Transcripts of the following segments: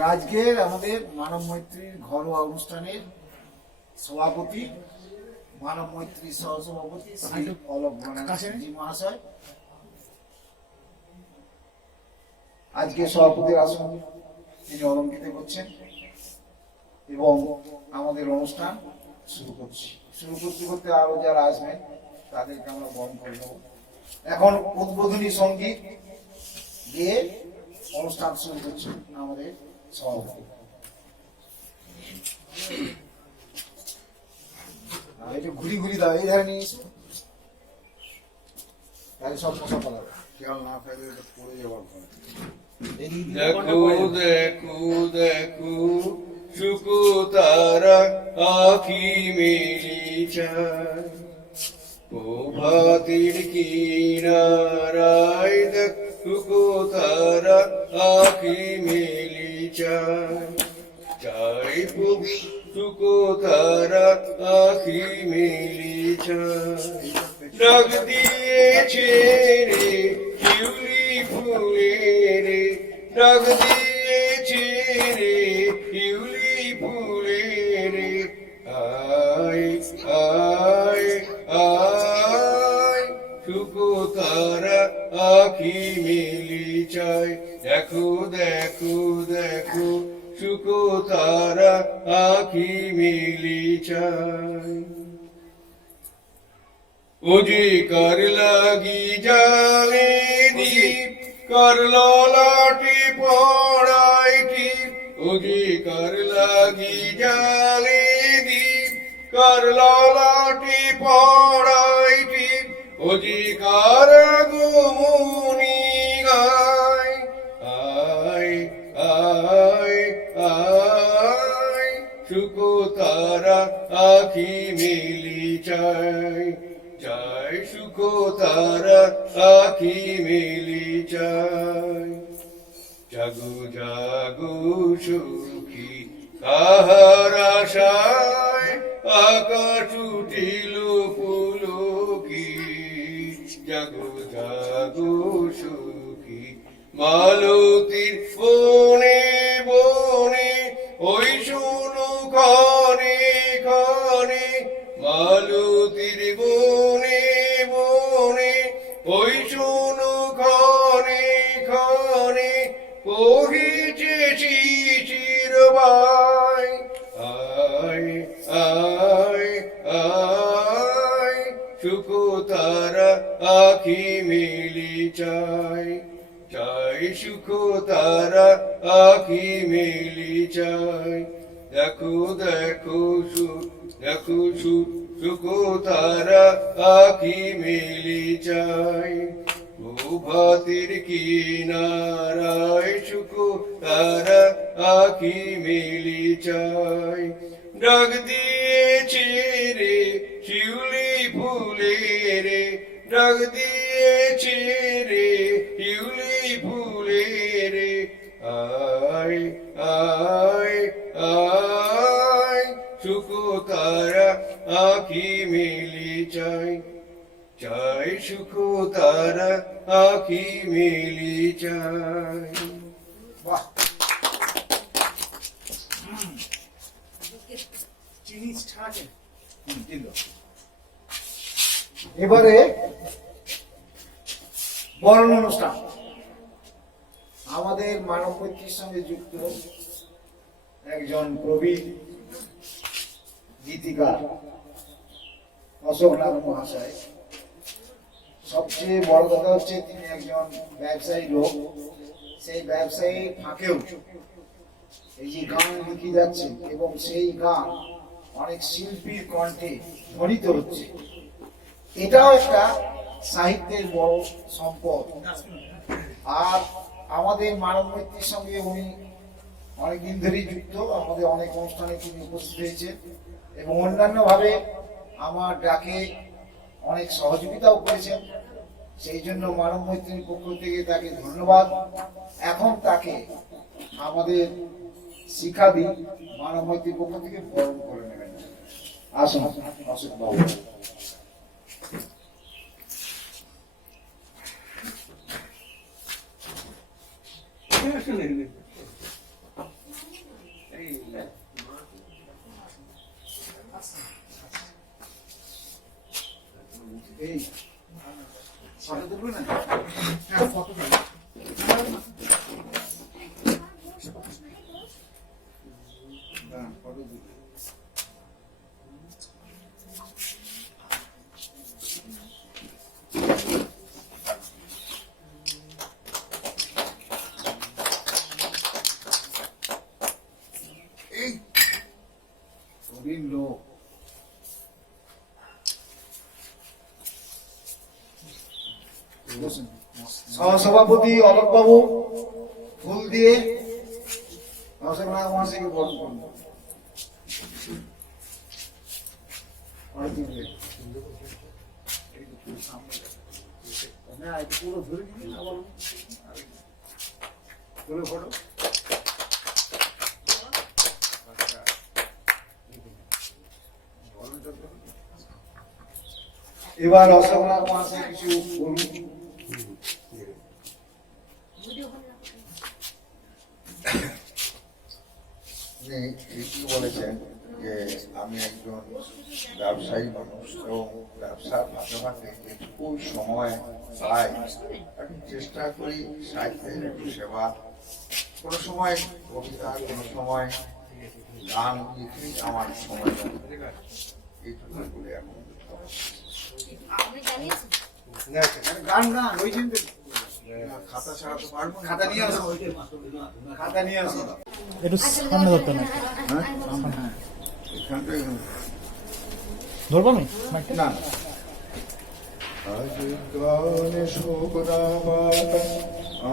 রাজগের আমাদের মানব মৈত্রীর ঘরোয়া অনুষ্ঠানের সভাপতি, মানব মৈত্রীর সহসভাপতি শ্রী অলোক ব্যানার্জি মহাশয় আজকে সভাপতির আসন তিনি অলঙ্কৃত করছেন এবং আমাদের অনুষ্ঠান শুরু করতে করতে আরো যারা আসবেন তাদেরকে আমরা বরণ করে নেব। এখন উদ্বোধনী সঙ্গীত দিয়ে অনুষ্ঠান শুরু করছে আমাদের সভাপতি। একটু ঘুরি ঘুরি দাও, এই ধারে নিয়ে এসো, তাহলে সব কথা বলা খেয়াল না থাকলে পড়ে যাওয়ার ভয়। দেখো দেখো দেখো শুকু তারা আখি মেলিচায়, প্রভাতের কিনারায় দেখো তারা আখি মেলিচায়, চাই শুকু তারা আখি মেলিচায়, ডাক দিয়েছে রে শিউলি ফুলে রে, ডাক দিয়েছে রে শিউলি ফুলে রে, আয় আয় আয় শুকু তারা আখি মেলিচায়, দেখো দেখো দেখো শুকু তারা আখি মেলিচায়। ওজি কর লাগি জালে দীপ, করল লাঠি পড়াইটি, ওজি কর লাগি জালে দীপ, করল লাঠি পড়াইটি, ওজি কার গুমুনি গায়, আয় আয় আয় শুকু তারা আখি মেলিচায়, চাই শুকু তারা আখি মেলিচায়। জাগো জাগো সুখী কাহার আশায়, আকাশ উঠিল পুলকি, জাগো জাগো সুখী মালতীর বনে বনে, ওই শোনো ক্ষণে ক্ষণে মালতীর বনে বনে, ওই শোনো ক্ষণে ক্ষণে কহিছে শিশির বাই, আয় আয় আয় শুকু তারা আখি মেলিচায়, চাই শুকু তারা আখি মেলিচায়। দেখো দেখো দেখো শুকু তারা আখি মেলিচায়, প্রভাতের কিনারায় শুকু তারা আখি মেলিচায়, ডাক দিয়েছে রে শিউলি ফুলে রে, ডাক দিয়েছে রে শিউলি ফুলে রে, আয় আয় আয় শুকু তারা আখি মেলিচায়, চাই শুকু তারা আখি মেলিচায়। বাহ, এবারে বরণ অনুষ্ঠান। আমাদের মানব মৈত্রীর সঙ্গে যুক্ত একজন প্রবীণ গীতিকার অশোক নাথ মহাশয়। সবচেয়ে বড় কথা হচ্ছে তিনি একজন ব্যবসায়ী লোক, সেই ব্যবসায়ী ফাঁকেও এই যে গান লিখে যাচ্ছেন এবং সেই গান অনেক শিল্পীর কণ্ঠে ধ্বনিত হচ্ছে, এটাও একটা সাহিত্যের বড় সম্পদ। আর আমাদের মানব মৈত্রীর সঙ্গে উনি অনেকদিন ধরেই যুক্ত, আমাদের অনেক অনুষ্ঠানে তিনি উপস্থিত হয়েছেন এবং অন্যান্য ভাবে আমার ডাকে অনেক সহযোগিতাও করেছেন। সেই জন্য মানব মৈত্রীর পক্ষ থেকে তাকে ধন্যবাদ। এখন তাকে আমাদের শিক্ষাবিদ মানব মৈত্রীর পক্ষ থেকে বরণ করে নেবেন। আসুন অশোক বাবু। এই ফটো তুলবে না? হ্যাঁ ফটো তুলবে। হ্যাঁ ফটো তুলবে। এই প্রবীণ লোক। সহসভাপতি অলোকবাবু ফুল দিয়ে মহাশয়কে বরণ করুন। পুরো ধরে দিন আবার ফটো। এবার অশোকনাথ মহাশয় কিছু বলুন। উনি ঠিকই বলেছেন যে আমি একজন ব্যবসায়ী মানুষ এবং ব্যবসার ফাঁকে ফাঁকে যেটুকু সময় পাই আমি চেষ্টা করি সাহিত্যের একটু সেবা, কোনো সময় কবিতা, কোনো সময় গান লিখে আমার সময় এইটুকু করে এখন গান গান ওই জন্য খাতা ছাড়া তো পারবো না। খাতা নিয়ে আসো, খাতা নিয়ে আসো। একটু সামনে ধরতে না, হ্যাঁ এখানটাই ধরবো আমি মাইকটা? না আজ গানে শোকরাবার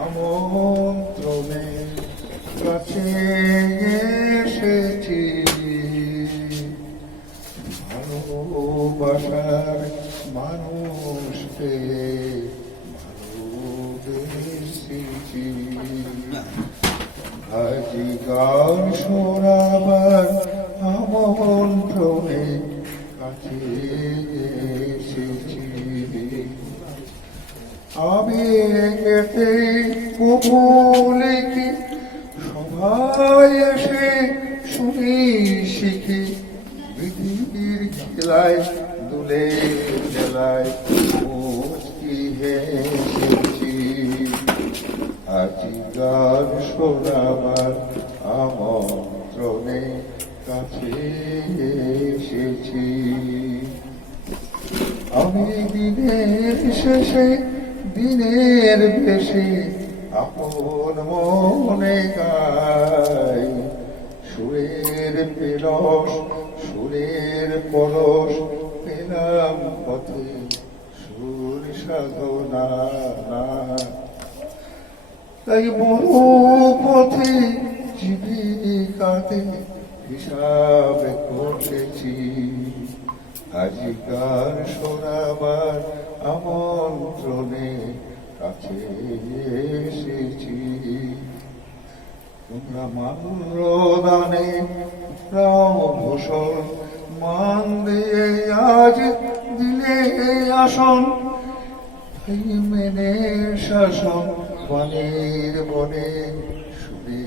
আমন্ত্রণে কাছে এসেছি, ভালোবাসার মানুষকে ভালোবেসেছি। আজি গান শোনাবার আমন্ত্রণে কাছে এসেছি, আমি এতে কবুলিকে সবাই এসে শুনি শিখি, পৃথিবীর খেলায় দুলে জেলায় মুচকি হেসেছি। আজি গান শোনাবার আমন্ত্রণে কাছে এসেছি, আমি দিনের শেষে দিনের বেশে আপন মনে গাই, সুরের পেরস সুরের পরশ পেলাম পথে সুর সাধনা, তাই বড় পথে জীবিকাতে হিসাবে করতেছি। আজি গান শোনাবার আমন্ত্রণে কাছে এসেছি, তোমরা মাল্য দানে রামভূষণ মান দিয়ে আজ দিলে আসন, এই মেনে শাসন বনের বনে সুরে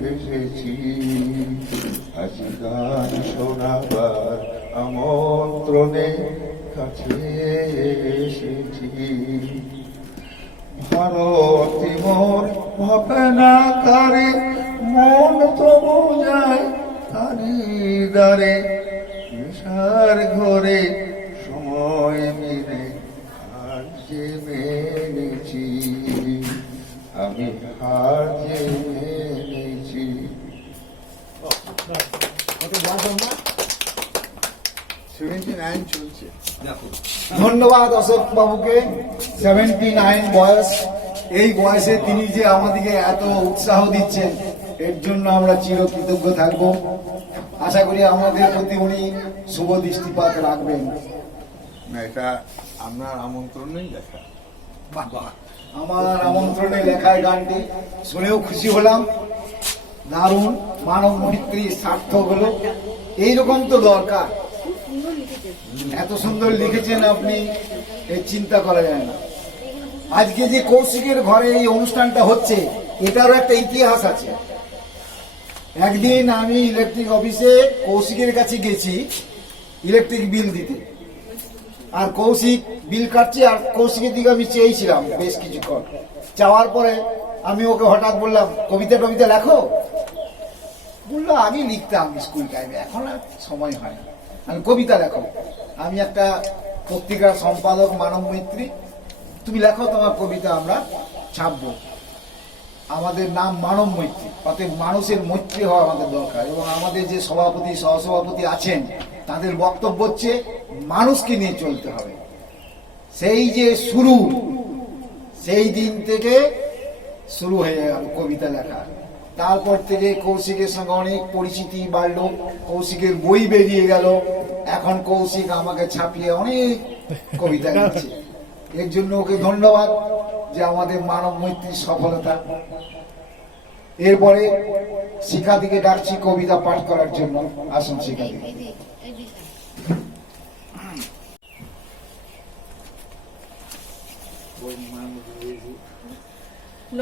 ভেসেছি। আজি গান শোনাবার আমন্ত্রণে কাছে এসেছি, ভারতী মোর ভাবে না তারে মন তো বোঝায় তারি দ্বারে, নেশার ঘরে সময় মিলে হার যে মেনেছি, আমি হার যে মেনেছি। কত বয়স আপনার? 79 চলছে। ধন্যবাদ অশোক বাবুকে। 79 বয়স। এই বয়সে তিনি যে আমাদেরকে এত উৎসাহ দিচ্ছেন এর জন্য আমরা চিরকৃতজ্ঞ থাকব। আশা করি আমাদের প্রতি উনি শুভ দৃষ্টিপাত রাখবেন। না, এটা আপনার আমন্ত্রণেই লেখা। আমার আমন্ত্রণে লেখা এই গানটি শুনেও খুশি হলাম। দারুণ মানব মৈত্রী সার্থক হলো। এইরকম তো দরকার। এত সুন্দর লিখেছেন আপনি, এই চিন্তা করা যায় না। আজকে যে কৌশিকের ঘরে এই অনুষ্ঠানটা হচ্ছে এটারও একটা ইতিহাস আছে। একদিন আমি ইলেকট্রিক অফিসে কৌশিকের কাছে গেছি ইলেকট্রিক বিল দিতে। আর কৌশিক বিল কাটছে, আর কৌশিকের দিকে আমি চেয়েছিলাম বেশ কিছুক্ষণ। চাওয়ার পরে আমি ওকে হঠাৎ বললাম, কবিতা টবিতা লেখো? বললো আমি লিখতাম স্কুল টাইমে, এখন আর সময় হয় না। আমি কবিতা লেখো। আমি একটা পত্রিকার সম্পাদক মানব মৈত্রী, তুমি লেখো তোমার কবিতা আমরা ছাপবো। আমাদের নাম মানব মৈত্রী, অতএব মানুষের মৈত্রী হওয়া আমাদের দরকার। এবং আমাদের যে সভাপতি সহসভাপতি আছেন তাদের বক্তব্য হচ্ছে মানুষকে নিয়ে চলতে হবে। সেই যে শুরু, সেই দিন থেকে শুরু হয়ে গেল কবিতা লেখা। তারপর থেকে কৌশিকের সঙ্গে অনেক পরিচিতি বাড়লো, কৌশিকের বই বেরিয়ে গেল। এখন কৌশিক আমাকে ছাপিয়ে অনেক কবিতা লিখছে। এর জন্য ওকে ধন্যবাদ, যে আমাদের মানব মৈত্রীর সফলতা। এরপরে শিখাদিকে ডাকছি কবিতা পাঠ করার জন্য। আসুন শিখাদি।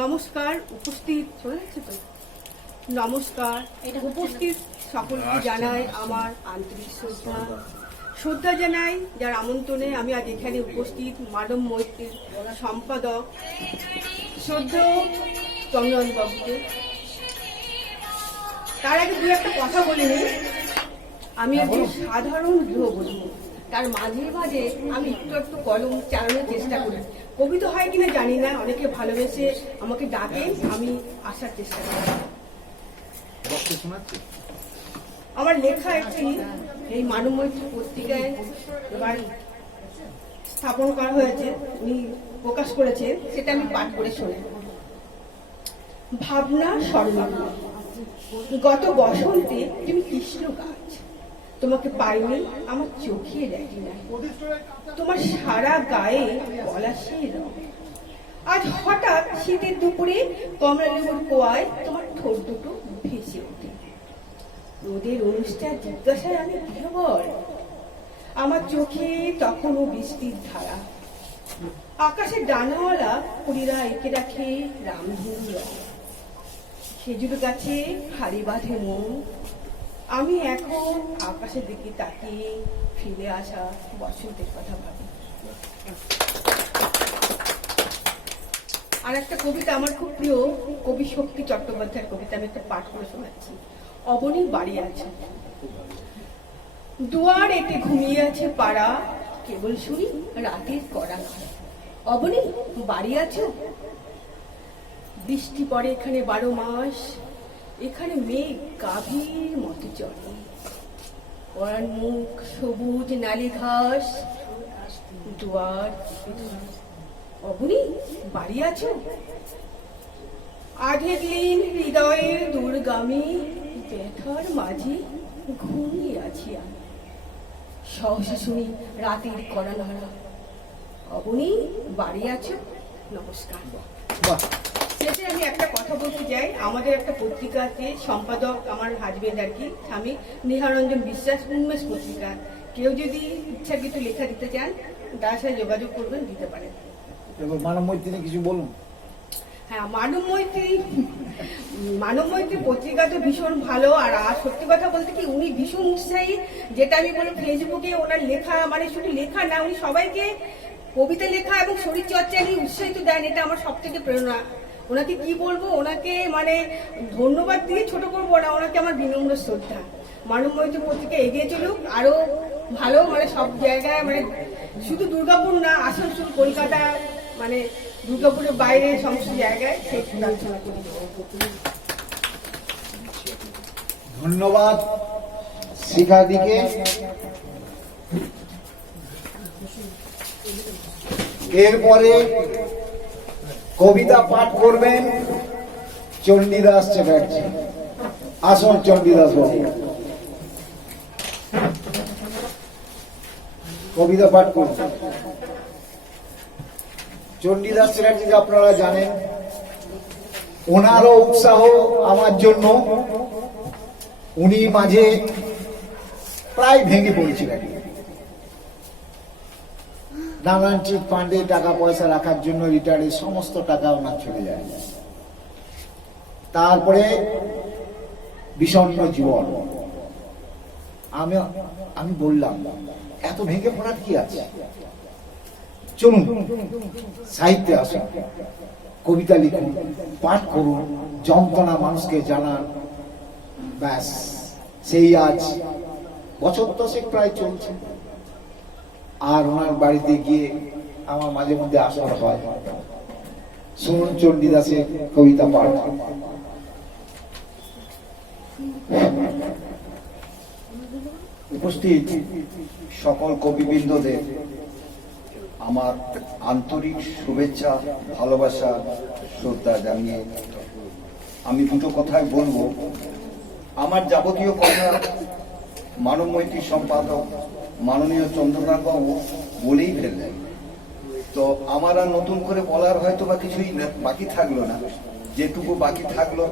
নমস্কার উপস্থিত, চলে যাচ্ছে তো? নমস্কার উপস্থিত সকলকে জানাই আমার আন্তরিক শ্রদ্ধা। শ্রদ্ধা জানাই যার আমন্ত্রণে আমি আজ এখানে উপস্থিত মানব মৈত্রীর সম্পাদক শ্রদ্ধেয় চন্দন বাবুকে। তার আগে দু একটা কথা বলে নিই। আমি একজন সাধারণ গৃহবধূ, তার মাঝে মাঝে আমি একটু একটু কলম চালানোর চেষ্টা করি। কবিতা হয় কিনা জানি না, অনেকে ভালোবেসে আমাকে ডাকে, আমি আসার চেষ্টা করি। আমার লেখা একটি এই মানব মৈত্রী পত্রিকায় এবার স্থাপন করা হয়েছে, উনি প্রকাশ করেছেন, সেটা আমি পাঠ করে শোনাই। ভাবনা স্বর্ণালী, গত বসন্তে তুমি কৃষ্ণ গাছ, তোমাকে পাইনি আমার চোখে দেখি নাই, তোমার সারা গায়ে পলাশের রং। আজ হঠাৎ শীতের দুপুরে কমলা লেবুর কোয়ায় তোমার ঠোঁট দুটো ভেসে ওঠে। রোদের অনুষ্ঠান জিজ্ঞাসায় আমি বিহ্বল, আমার চোখে তখনও বৃষ্টির ধারা। আকাশে ডানাওয়ালা কুড়িরা এঁকে রাখে রামধনু রং। খেজুর গাছে হাড়ি বাঁধে মন, আমি এখন আকাশের দিকে তাকিয়ে ফিরে আসা বসন্তের কথা ভাবি। আর একটা কবিতা আমার খুব প্রিয়, কবি শক্তি চট্টোপাধ্যায়ের কবিতা, আমি একটা পাঠ করে শোনাচ্ছি। অবনী বাড়ি আছে, দুয়ার এতে ঘুমিয়ে আছে পাড়া, কেবল শুনি রাতের কড়া। অবনী বাড়ি আছো? বৃষ্টি পড়ে এখানে 12 মাস, এখানে মেঘ গাভীর মতো চলে, পরান মুখ সবুজ নালি ঘাস, দুয়ার। অবনী বাড়ি আছো? আধেক লীন হৃদয়ের দূরগামী ব্যথার মাঝে ঘুমিয়ে আছি আমি, সহসা শুনি রাতের কড়া নাড়া। অবনী বাড়ি আছো? নমস্কার। বাহ, শেষে আমি একটা কথা বলতে চাই। আমাদের একটা পত্রিকা আছে, সম্পাদক আমার হাজবেন্ড আর কি, স্বামী নিহারঞ্জন বিশ্বাস, উন্মেষ পত্রিকা। কেউ যদি ইচ্ছাকৃত লেখা দিতে চান তার সাথে যোগাযোগ করবেন, দিতে পারেন। এবার মানব মৈত্রী নিয়ে কিছু বলুন। হ্যাঁ, মানব মৈত্রী পত্রিকা তো ভীষণ ভালো। আর সত্যি কথা বলতে কি, উনি ভীষণ উৎসাহী। যেটা আমি বলি, ফেসবুকে ওনার লেখা, মানে শুধু লেখা না, উনি সবাইকে কবিতা লেখা এবং শরীর চর্চা নিয়ে উৎসাহিত দেন। এটা আমার সব থেকে প্রেরণা। ওনাকে কি বলবো, ওনাকে মানে ধন্যবাদ দিয়ে ছোট করবো না, ওনাকে আমার বিনম্র শ্রদ্ধা। মানব মৈত্রী পত্রিকা এগিয়ে চলুক, আরো ভালো, মানে সব জায়গায়, মানে শুধু দুর্গাপুর না, আসানসোল, কলকাতা, মানে দুর্গাপুরের বাইরে সমস্ত জায়গায় সেই প্রার্থনা করি। ধন্যবাদ শিখাদিকে। এরপরে কবিতা পাঠ করবেন চণ্ডীদাস চ্যাটার্জি। আসুন চণ্ডীদাস বাবু, কবিতা পাঠ করবেন। চণ্ডীদাস চ্যাটার্জিকে আপনারা জানেন, ওনারও উৎসাহ আমার জন্য। উনি মাঝে প্রায় ভেঙে পড়েছিলেন, নানান চিট ফান্ডে টাকা পয়সা রাখার জন্য রিটায়ার্ডের সমস্ত টাকা ওনার চলে যায়। তারপরে বিষণ্ণ জীবন। আমি বললাম এত ভেঙে পড়ার কি আছে? চলুন সাহিত্যে আসুন, কবিতা লিখুন, পাঠ করুন, যন্ত্রণা মানুষকে জানান। ব্যাস, সেই আজ বছর 10 প্রায় চলছে। আর ওনার বাড়িতে গিয়ে আমার মাঝে মধ্যে আসা হয়। শুনুন চণ্ডীদাসের কবিতা পাঠ। উপস্থিত সকল কবিবৃন্দদের আমার আন্তরিক শুভেচ্ছা, ভালোবাসা, শ্রদ্ধা জানিয়ে আমি দুটো কথাই বলবো। আমার যাবতীয় কথা মানবমৈত্রী সম্পাদক মাননীয় চন্দ্রনাথ বাবু বলেই ফেললেন, তো আমার আর নতুন করে বলার হয়তো বা কিছুই বাকি থাকলো না। যেটুকু বাকি থাকলো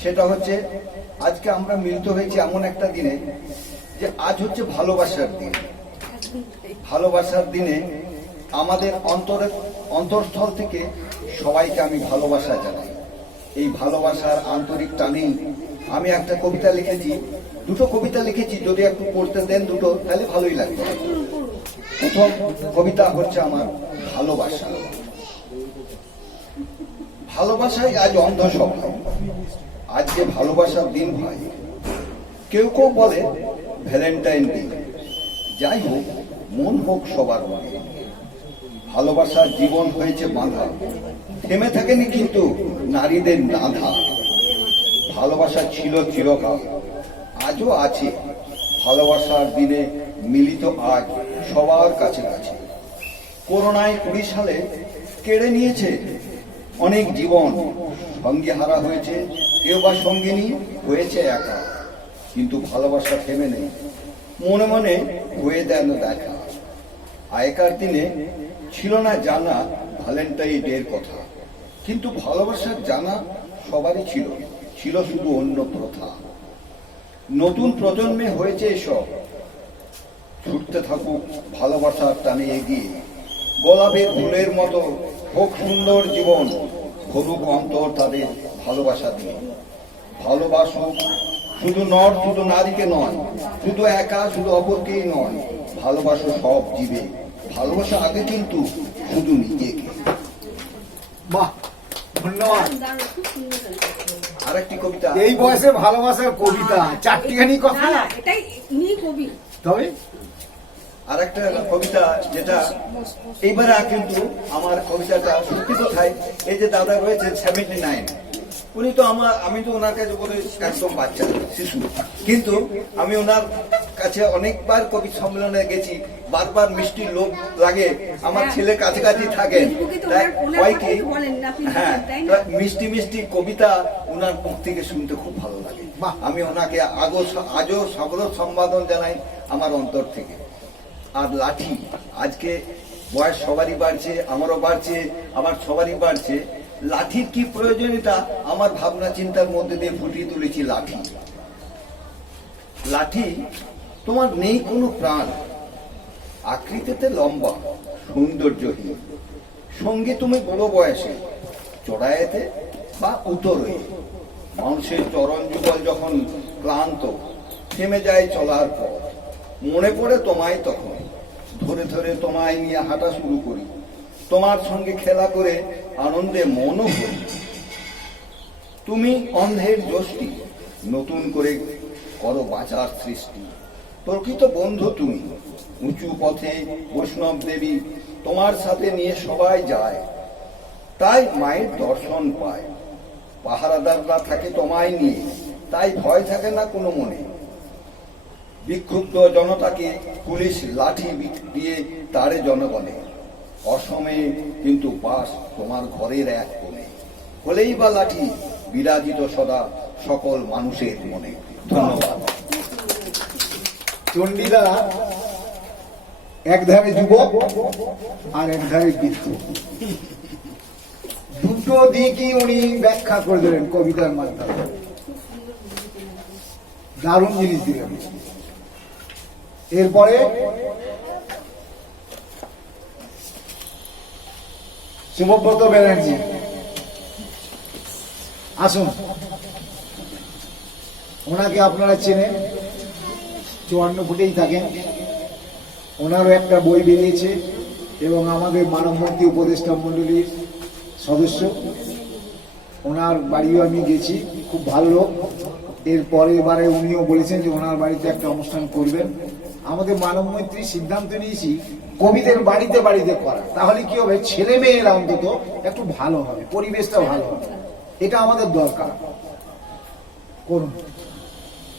সেটা হচ্ছে, আজকে আমরা মিলিত হয়েছি এমন একটা দিনে যে আজ হচ্ছে ভালোবাসার দিন। ভালোবাসার দিনে আমাদের অন্তরস্থল থেকে সবাইকে আমি ভালোবাসা জানাই। এই ভালোবাসার আন্তরিক টানেই আমি একটা কবিতা লিখেছি, দুটো কবিতা লিখেছি। যদি একটু পড়তে দেন দুটো, তাহলে ভালোই লাগবে। প্রথম কবিতা হচ্ছে আমার ভালোবাসা। ভালোবাসায় আজ অন্ধ সবাই, আজ যে ভালোবাসার দিন হয়। কেউ কেউ বলে ভ্যালেন্টাইন দিন। যাই হোক, মন হোক সবার মনে। ভালোবাসার জীবন হয়েছে বাঁধা, থেমে থাকেনি কিন্তু নারীদের নাধা। ভালোবাসা ছিল চিরকাল, আজও আছে। ভালোবাসার দিনে মিলিত আজ সবার কাছে কাছে। করোনায় 20 সালে কেড়ে নিয়েছে অনেক জীবন, সঙ্গে হারা হয়েছে, কেউ বা সঙ্গিনী হয়েছে একা। কিন্তু ভালোবাসা থেমে নেই, মনে মনে হয়ে দেন দেখা। আগেকার দিনে ছিল না জানা ভ্যালেন্টাইন ডের কথা, কিন্তু ভালোবাসার জানা সবারই ছিল, ছিল শুধু অন্য প্রথা। নতুন প্রজন্মে হয়েছে এসব, ছুটতে থাকুক ভালোবাসার টানে এগিয়ে। গোলাপের ফুলের মতো হোক সুন্দর জীবন, ভরুক অন্তর তাদের ভালোবাসা দিয়ে। ভালোবাসুক শুধু নর, শুধু নারীকে নয়, শুধু একা, শুধু অপরকেই নয়। ভালোবাসো সব জীবে, ভালোবাসা আগে কিন্তু শুধু নিজেকে। বাহ, ধন্যবাদ। আরেকটি কবিতা। এই বয়সে ভালোবাসার কবিতা, চারটিখানি কথা। এটাই ইনি কবি। তবে আর একটা কবিতা যেটা এইবারে কিন্তু আমার কবিতাটা সত্যি কথায়, এই যে দাদা রয়েছে 79, উনি তো আমি তো ওনার কাছে বলে একদম বাচ্চা শিশু, কিন্তু আমি ওনার কাছে অনেকবার কবি সম্মেলনে গেছি। বারবার মিষ্টি লোভ লাগে, আমার ছেলে কাছাকাছি থাকে, হ্যাঁ, মিষ্টি মিষ্টি কবিতা ওনার মুখ থেকে শুনতে খুব ভালো লাগে। আমি ওনাকে আজও সকল সম্বোধন জানাই আমার অন্তর থেকে। আর লাঠি, আজকে বয়স সবারই বাড়ছে, আমারও বাড়ছে, আবার সবারই বাড়ছে। লাঠির কি প্রয়োজনীয়তা আমার ভাবনা চিন্তার মধ্যে দিয়ে ফুটিয়ে তুলেছি। লাঠি তোমার নেই কোনো প্রাণ, আকৃতিতে লম্বা, সৌন্দর্যহীন। সঙ্গে তুমি বড় বয়সে, চড়াইতে বা উতরে। মানুষের চরণ যুগল যখন ক্লান্ত, থেমে যায় চলার পর। মনে পড়ে তোমায় তখন, ধরে ধরে তোমায় নিয়ে হাঁটা শুরু করি। তোমার সঙ্গে খেলা করে আনন্দে মনও করি। তুমি অন্ধের যষ্টি, নতুন করে করো বাঁচার সৃষ্টি। প্রকৃত বন্ধু তুমি, উঁচু পথে বৈষ্ণব দেবী, তোমার সাথে নিয়ে সবাই যায়, তাই মায়ের দর্শন পায়। পাহারাদাররা থাকে তোমায় নিয়ে, তাই ভয় থাকে না কোনো মনে। বিক্ষুব্ধ জনতাকে পুলিশ লাঠি দিয়ে তাড়ে জনগণে। অসময়ে কিন্তু বাস তোমার ঘরের এক কোণে। হলেই বা লাঠি বিরাজিত সদা সকল মানুষের মনে। ধন্যবাদ। চণ্ডীদা একধারে যুবক আর একধারে বৃদ্ধ, দুটো দিকই উনি ব্যাখ্যা করে দিলেন কবিতার মাধ্যমে। দারুণ জিনিস দিলেন। এরপরে শুভব্রত ব্যানার্জি আসুন। ওনাকে আপনারা চেনেন, 54 ফুটেই থাকেন, ওনারও একটা বই বেরিয়েছে এবং আমাদের মানবমন্ত্রী উপদেষ্টা মণ্ডলীর সদস্য, ওনার বাড়িও আমি গেছি, খুব ভালো লোক। এর পরের বারে উনিও বলেছেন যে ওনার বাড়িতে একটা অনুষ্ঠান করবেন। আমাদের মানবমৈত্রী সিদ্ধান্ত নিয়েছি কবিদের বাড়িতে বাড়িতে করা, তাহলে কি হবে, ছেলে মেয়েরা অন্তত একটু ভালো হবে, পরিবেশটা ভালো হবে, এটা আমাদের দরকার। করুন।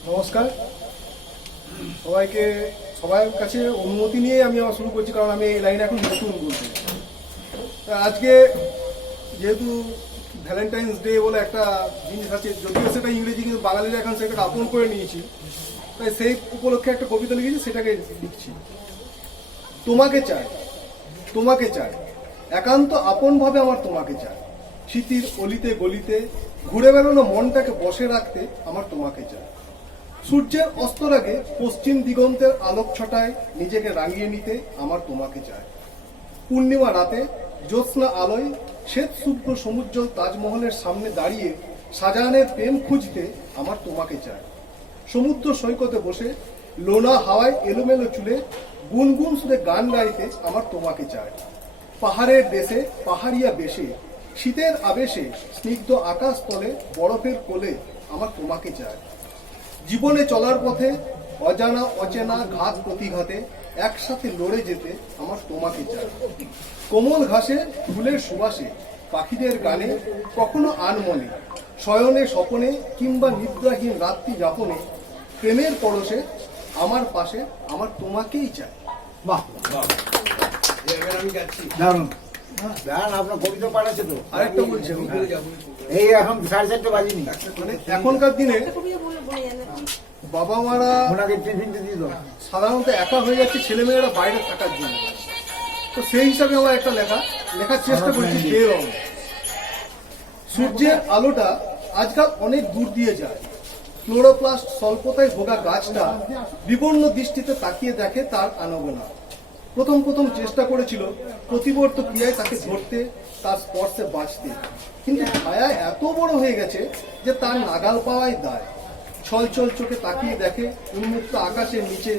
নমস্কার সবাইকে, সবার কাছে অনুমতি নিয়ে আমি আমার শুরু করছি, কারণ আমি এই লাইনে এখন নতুন বলছি। তা আজকে যেহেতু ভ্যালেন্টাইন্স ডে বলে একটা জিনিস আছে, যদিও সেটা ইংরেজি, কিন্তু বাঙালিরা এখন সেটাকে আপন করে নিয়েছি, তাই সেই উপলক্ষে একটা কবিতা লিখেছি, সেটাকে লিখছি। তোমাকে চাই, তোমাকে চাই, একান্ত আপনভাবে আমার তোমাকে চাই। স্মৃতির অলিতে গলিতে ঘুরে বেড়ানো মনটাকে বসে রাখতে আমার তোমাকে চাই। সূর্যের অস্তর আগে পশ্চিম দিগন্তের আলোক ছটায় নিজেকে রাঙিয়ে নিতে আমার তোমাকে চাই। পূর্ণিমা রাতে জ্যোৎস্না আলোয় শ্বেত শুভ্র সমুজ্জ্বল তাজমহলের সামনে দাঁড়িয়ে শাহজাহানের প্রেম খুঁজতে আমার তোমাকে চাই। সমুদ্র সৈকতে বসে লোনা হাওয়ায় এলোমেলো চুলে গুনগুন সুরে গান গাইতে আমার তোমাকে চাই। পাহাড়ের দেশে পাহাড়িয়া বেশে শীতের আবেশে স্নিগ্ধ আকাশ তলে বরফের কোলে আমার তোমাকে চাই। জীবনে চলার পথে অজানা অচেনা ঘাত প্রতিঘাতে একসাথে লড়ে যেতে আমার তোমাকে চাই। কোমল ঘাসে ফুলের সুবাসে পাখিদের গানে কখনো আনমনে শয়নে স্বপনে কিংবা নিদ্রাহীন রাত্রি যাপনে প্রেমের পরশে আমার পাশে আমার তোমাকেই চাই। বাহ, এবার আমি যাচ্ছি। দারুণ। দাঁড়ান, আপনার কবিতা পাঠাচ্ছে তো। আরেকটা বলছি আমি, এই এখন 4:30 বাজিনি, মানে এখনকার দিনে বাবা মারা ওনাকে টিফিনটা দিয়ে দাও। সাধারণত একা হয়ে যাচ্ছে ছেলেমেয়েরা বাইরে থাকার জন্য, তো সেই হিসাবে আমার একটা লেখার চেষ্টা করেছি। বেরং সূর্যের আলোটা আজকাল অনেক দূর দিয়ে যায়। ক্লোরোপ্লাস্ট স্বল্পতায় ভোগা গাছটা বিবর্ণ দৃষ্টিতে তাকিয়ে দেখে তার আনাগোনা। প্রথম চেষ্টা করেছিল প্রতিবর্ত ক্রিয়ায় তাকে ধরতে, তার স্পর্শে বাঁচতে, কিন্তু ছায়া এত বড় হয়ে গেছে যে তার নাগাল পাওয়াই দায়। ছলছল চোখে তাকিয়ে দেখে উন্মুক্ত আকাশের নিচে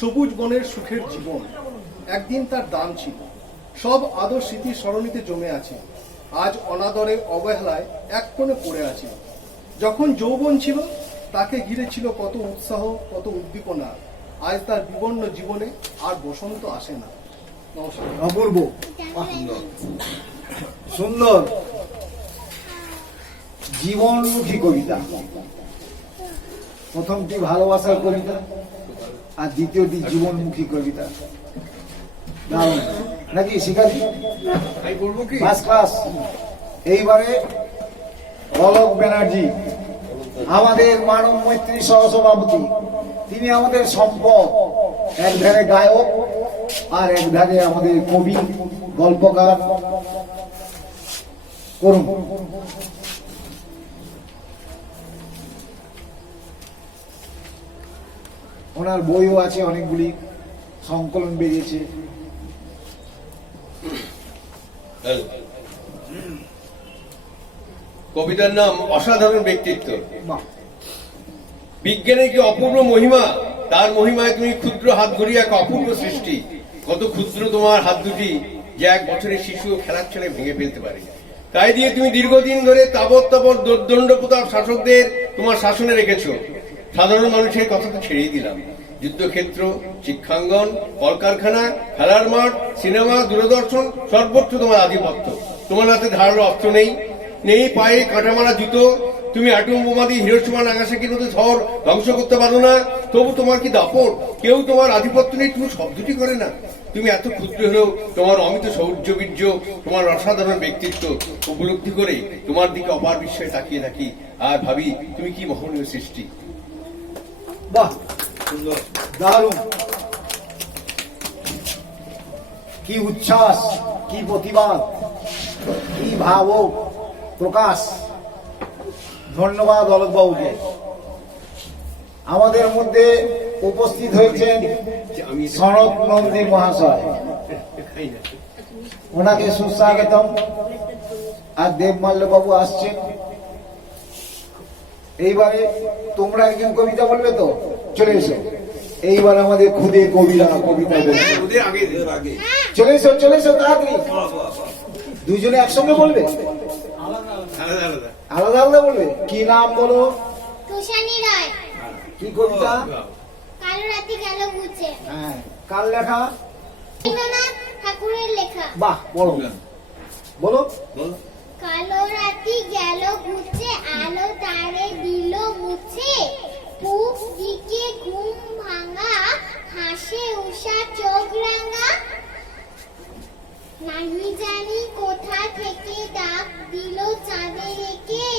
সবুজ বনের সুখের জীবন। একদিন তার দাম ছিল, সব আদর স্মৃতির সরণিতে জমে আছে, আজ অনাদরে অবহেলায় এক কোণে পড়ে আছে। যখন যৌবন ছিল তাকে ঘিরে ছিল কত উৎসাহ, কত উদ্দীপনা, আজ তার বিবর্ণ জীবনে আর বসন্ত আসে না। নমস্কার। অপূর্ব, সুন্দর, জীবনমুখী কবিতা। প্রথমটি ভালোবাসার কবিতা আর দ্বিতীয়টি জীবনমুখী কবিতা। দারুণ নাকি শিখাচ্ছি? আমি বলবো কি, ফার্স্ট ক্লাস। এইবারে অলোক ব্যানার্জি, আমাদের মানব মৈত্রী সহসভাপতি, তিনি আমাদের সম্পদ। এক ধারে গায়ক আর এক ধারে আমাদের কবি, গল্পকার। করুন। ওনার বইও আছে অনেকগুলি, সংকলন বেরিয়েছে। কবিতার নাম অসাধারণ ব্যক্তিত্ব। বাহ, বিজ্ঞানের কি অপূর্ব মহিমা, তার মহিমায় তুমি ক্ষুদ্র হাত ধরিয়া এক অপূর্ব সৃষ্টি। কত ক্ষুদ্র তোমার হাত দুটি, যে এক বছরের শিশু খেলার ছলে ভেঙে ফেলতে পারে। তাই দিয়ে তুমি দীর্ঘদিন ধরে তাবৎ দণ্ড প্রতাপ শাসকদের তোমার শাসনে রেখেছো। সাধারণ মানুষের কথা তো ছেড়েই দিলাম, যুদ্ধক্ষেত্র, শিক্ষাঙ্গন, কলকারখানা, খেলার মাঠ, সিনেমা, দূরদর্শন, সর্বত্র তোমার আধিপত্য। তোমার হাতে ধারালো অস্ত্র নেই পায়ে কাঁটা মারা জুতো। তুমি অ্যাটম বোমা দিয়ে হিরোশিমা নাগাসাকির মতো শহর ধ্বংস করতে পারো না, তবু তোমার কি দাপট? কেউ তোমার আধিপত্য নেই, তুমি শব্দটি করে না। তুমি এত ক্ষুদ্র হলেও তোমার অমিত শৌর্যবীর্য, তোমার অসাধারণ ব্যক্তিত্ব উপলব্ধি করে তোমার দিকে অপার বিস্ময়ে তাকিয়ে থাকি আর ভাবি তুমি কি মহনীয় সৃষ্টি। বাহ, দারুণ। কি উচ্ছ্বাস, কি প্রতিবাদ, কি ভাব প্রকাশ। ধন্যবাদ অলোকবাবুকে। আমাদের মধ্যে উপস্থিত হয়েছেন সনক নন্দী মহাশয়, ওনাকে সুস্বাগতম। আর দেবমাল্য বাবু আসছেন। এইবারে তোমরা একজন কবিতা বলবে তো, চলে এসো। এইবার আমাদের খুদে কবিরা কবিতা বলছে। ওদের আগে চলে এসো তাড়াতাড়ি। দুইজনে একসঙ্গে বলবে, আলাদা আলাদা আলাদা বলবে? কি নাম বলো? তুষানী রায়। কি কবিতা? কালো রাতে গেল ঘুচে। হ্যাঁ, কার লেখা? রবীন্দ্রনাথ ঠাকুরের লেখা। বাহ, বলো বলো। কালো রাতি গেল ঘুচে, আলো তারে দিল মুছে, পূব দিকে ঘুম ভাঙা, হাসে উষা চোখ রাঙা, নাহি জানি কোথা থেকে ডাক দিল চাঁদের একে,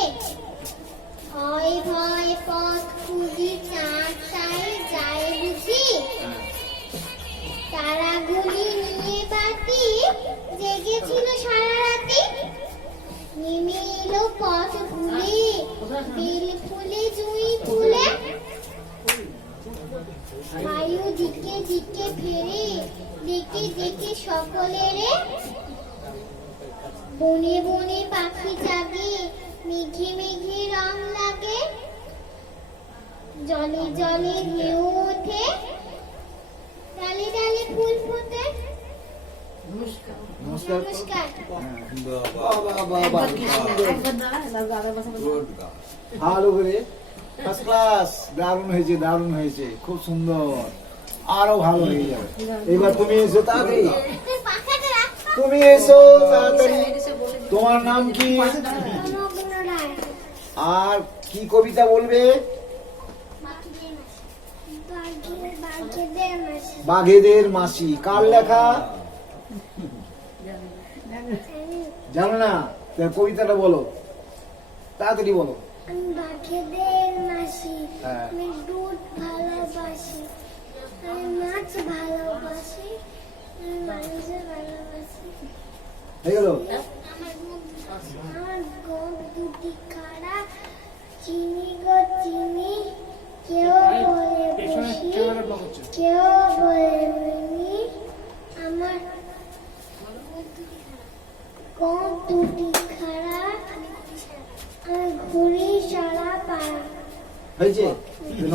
ভয় ভয় পথ খুঁজি চাঁদ তাই যায় বুঝি, তারাগুলি নিয়ে বাতি জেগেছিল সারা রাতি, নেমে এলো পথ ভুলে, বেল ফুলে জুঁই ফুলে, বায়ু দিকে দিকে ফেরে, ডেকে ডেকে সকলেরে, বনে বনে পাখি জাগে, মেঘে মেঘে রং লাগে, জলে জলে ঢেউ ওঠে, ডালে ডালে ফুল ফোটে। নমস্কার। নমস্কার। ভালো করে, ফার্স্ট ক্লাস, দারুণ হয়েছে, দারুণ হয়েছে, খুব সুন্দর, আরো ভালো হয়ে যাবে। এবার তুমি এসো তাড়াতাড়ি, পাখাটা রাখ। তুমি এসো তাড়াতাড়ি। তোমার নাম কি রবীন্দ্র রায়। আর কি কবিতা বলবে? বাঘেদের মাসি। বাঘেদের মাসি। কার লেখা জানো না? তা কবিতাটা বলো, তাড়াতাড়ি বলো। আমি বাঘেদের মাসি, হ্যাঁ। আমি দুধ ভালোবাসি, আমি মাছ ভালোবাসি, আমি মাংস ভালোবাসি, হয়ে গেল? আমার গোপ দুটি খাড়া, চিনি গো চিনি, কেউ বলে বসি, কেউ বলে মিনি, আমার গোপ দুটি খাড়া, আমি ঘুরি সারা পাড়া। হয়েছে?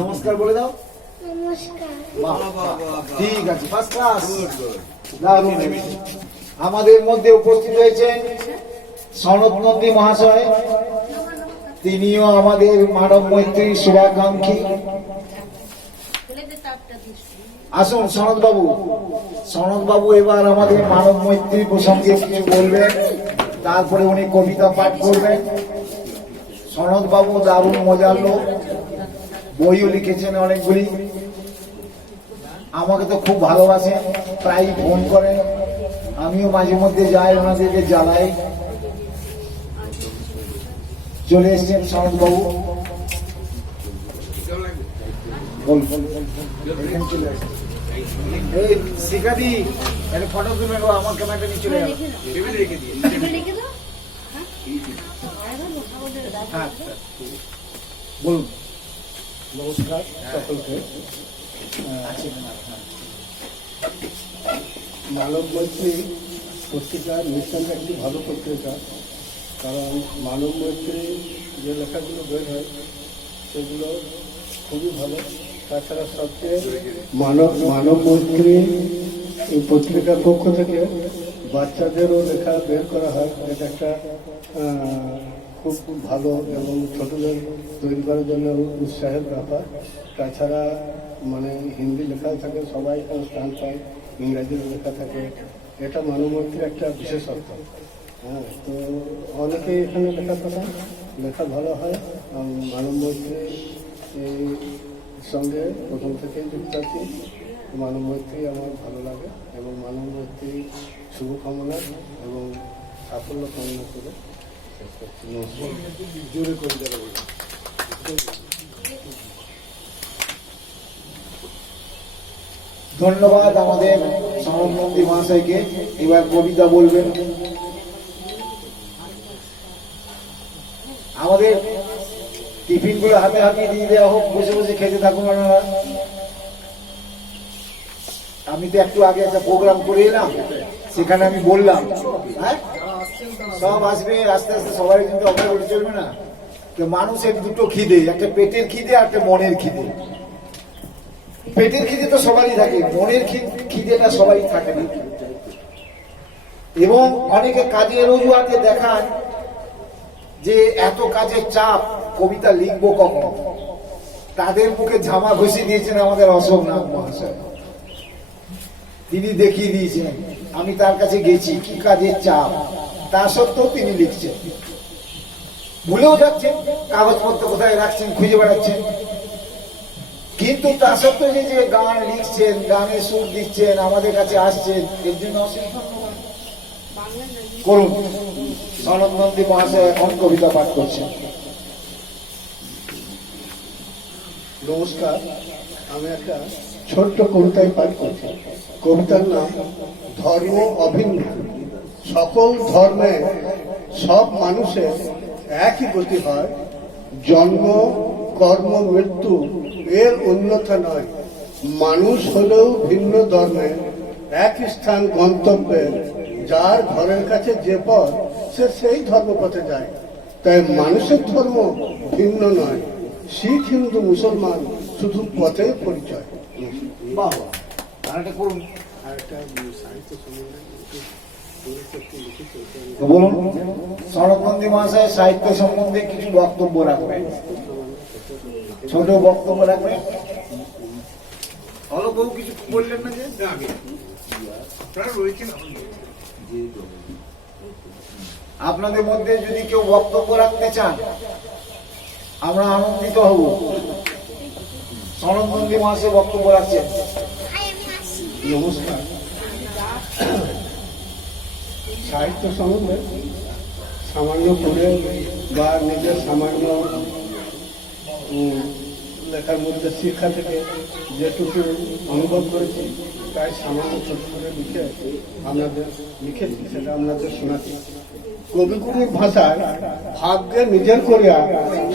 নমস্কার বলে দাও। নমস্কার। বাহ, ঠিক আছে, ফার্স্ট ক্লাস, দারুণ হয়েছে। আমাদের মধ্যে উপস্থিত হয়েছেন সনদ নন্দী মহাশয়, তিনিও আমাদের মানব মৈত্রী শুভাকাঙ্ক্ষী। আসুন সনদ বাবু। সনদ বাবু এবার আমাদের মানব মৈত্রী প্রসঙ্গে কিছু বলবেন, তারপরে উনি কবিতা পাঠ করবেন। সনদ বাবু দারুণ মজার লোক, বইও লিখেছেন অনেকগুলি, আমাকে তো খুব ভালোবাসেন, প্রায় ফোন করেন, আমিও মাঝে মধ্যে যাই, ওনাদেরকে জ্বালাই। চলে এসছেন সনদ বাবু, এখানে চলে আসেন। এই শিখাদি, একটা ফটো তুলে নেবো, আমার ক্যামেরাটা নিয়ে চলে যাবো। হ্যাঁ, বলুন। নমস্কার সকলকে। মানব মৈত্রী পত্রিকা নিঃসন্দেহে একটি ভালো পত্রিকা, কারণ মানব মৈত্রী যে লেখাগুলো বের হয় সেগুলো খুবই ভালো। তাছাড়া সবচেয়ে মানব মৈত্রী এই পত্রিকার পক্ষ থেকে বাচ্চাদেরও লেখা বের করা হয়, এটা একটা খুব ভালো এবং ছোটদের তৈরি করার জন্য উৎসাহের ব্যাপার। তাছাড়া মানে হিন্দি লেখা থাকে, সবাই এখানে স্থান পায়, ইংরাজির লেখা থাকে, এটা মানব মৈত্রীর একটা বিশেষত্ব। হ্যাঁ, তো অনেকেই এখানে লেখা ভালো হয়। মানব মৈত্রী এই সঙ্গে প্রথম থেকেই যুক্ত আছি। মানব মৈত্রী আমার ভালো লাগে এবং মানব মৈত্রী শুভকামনা এবং সাফল্য কামনা করে শেষ করছি। নমস্কার। জোরে করে দেওয়া বলুন। ধন্যবাদ আমাদের সনদ নন্দী মহাশয়কে। এবার কবিতা বলবেন আমাদের। টিফিন গুলো হাতে হাতে দিয়ে দেওয়া হোক, বসে বসে খেতে থাকুন আপনারা। আমি তো একটু আগে একটা প্রোগ্রাম করে এলাম, সেখানে আমি বললাম হ্যাঁ সব আসবে, আস্তে আস্তে সবাই কিন্তু অপেক্ষা করে চলবে না। মানুষের দুটো খিদে, একটা পেটের খিদে আর একটা মনের খিদে। পেটের খিদে তো সবারই থাকে, মনের খিদেটা সবারই থাকে না। এবং অনেকে কাজের অজুহাতে দেখান যে এত কাজের চাপ, কবিতা লিখবো কখন। তাদের মুখে ঝামা ঘষে দিয়েছেন আমাদের অশোকনাথ মহাশয়। তিনি দেখিয়ে দিয়েছেন, আমি তার কাছে গেছি, কি কাজের চাপ, তা সত্ত্বেও তিনি লিখছেন। ভুলেও যাচ্ছেন, কাগজপত্র কোথায় রাখছেন খুঁজে বেড়াচ্ছেন, কিন্তু তা সত্ত্বেও যে গান লিখছেন, গানে সুর দিচ্ছেন, আমাদের কাছে আসছেন, এর জন্য অসংখ্য ধন্যবাদ। করুন, সনদ নন্দী মহাশয় এখন কবিতা পাঠ করছেন। নমস্কার, আমি একটা ছোট্ট কবিতায় পাঠ করছি। কবিতার নাম ধর্ম অভিন্ন। সকল ধর্মে সব মানুষের একই গতি হয়, জন্ম কর্ম মৃত্যু এর অন্যথা নয়। মানুষ হলেও ভিন্ন ধর্মে এক স্থান গন্তব্যের, যার ঘরের কাছে যে পথ সে সেই ধর্মপথে যায়। তাই মানুষের ধর্ম ভিন্ন নয়, শিখ হিন্দু মুসলমান শুধু পথের পরিচয়। বাহ, গানটা করুন। তো বলুন, সনদ নন্দী মহাশয় সাহিত্য সম্বন্ধে কিছু বক্তব্য রাখবেন, ছোট বক্তব্য রাখবেন। অলকবাবু কিছু বললেন না যে? আপনাদের মধ্যে যদি কেউ বক্তব্য রাখতে চান, আমরা আনন্দিত হব। সনদ নন্দী মহাশয় বক্তব্য রাখছেন। নমস্কার। সাহিত্য সম্বন্ধে সামান্য পড়ে বা নিজের সামান্য লেখার মধ্যে শিক্ষা থেকে যেটুকু অনুভব করেছি, তাই সামান্য ছোট করে লিখেছি, সেটা আপনাদের শোনাচ্ছি। কবিগুরুর ভাষায় ভাগ্যে নিজের করিয়া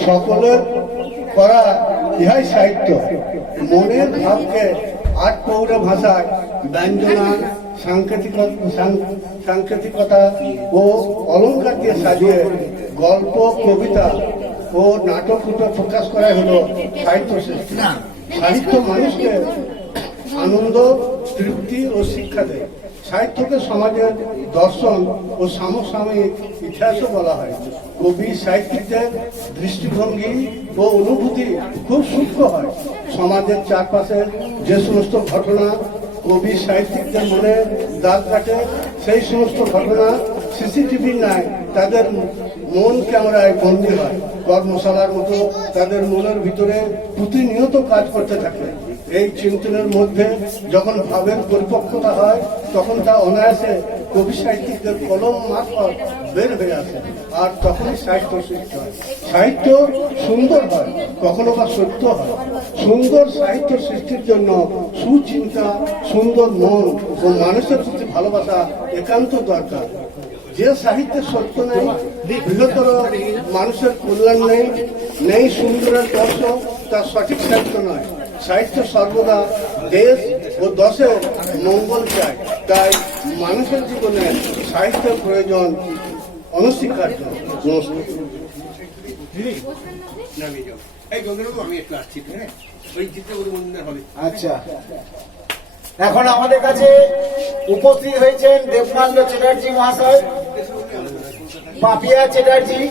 সকলের করা ইহাই সাহিত্য। মনের ভাবকে আট পৌরে ভাষায় ব্যঞ্জনা, সাংকেতিকতা ও অলঙ্কার দিয়ে সাজিয়ে গল্প, কবিতা ও নাটক রূপে প্রকাশ করাই হলো সাহিত্য সৃষ্টি। সাহিত্য মানুষকে আনন্দ, তৃপ্তি ও শিক্ষা দেয়। সাহিত্যকে সমাজের দর্শন ও সমসাময়িক ইতিহাসও বলা হয়। কবি সাহিত্যিকদের দৃষ্টিভঙ্গি ও অনুভূতি খুব সূক্ষ্ম হয়। সমাজের চারপাশে যে সমস্ত ঘটনা কবি সাহিত্যিকদের মনে দাগ কাটে, সেই সমস্ত ঘটনা সিসিটিভি নাই তাদের মন ক্যামেরায় বন্দী হয়। কর্মশালার মতো তাদের মনের ভিতরে প্রতিনিয়ত কাজ করতে থাকে। এই চিন্তনের মধ্যে যখন ভাবের পরিপক্কতা হয়, তখন তা অনায়াসে কবি সাহিত্যিকদের কলম মারফত বের হয়ে আসে, আর তখনই সাহিত্য সৃষ্টি হয়। সাহিত্য সুন্দর হয়, কখনো বা সত্য হয়। সুন্দর সাহিত্য সৃষ্টির জন্য সুচিন্তা, সুন্দর মন ও মানুষের প্রতি ভালোবাসা একান্ত দরকার। যে সাহিত্যের সত্য নেই, বৃহত্তর মানুষের কল্যাণ নেই সুন্দরের দর্শ, তা সঠিক সাহিত্য নয়। সাহিত্য সর্বদা দেশ ও দশের মঙ্গল চায়। তাই মানুষের জীবনে সাহিত্যের প্রয়োজন অনস্বীকার্য। আচ্ছা, এখন আমাদের কাছে উপস্থিত হয়েছেন দেবমাল্য চ্যাটার্জি মহাশয়, পাপিয়া চ্যাটার্জি,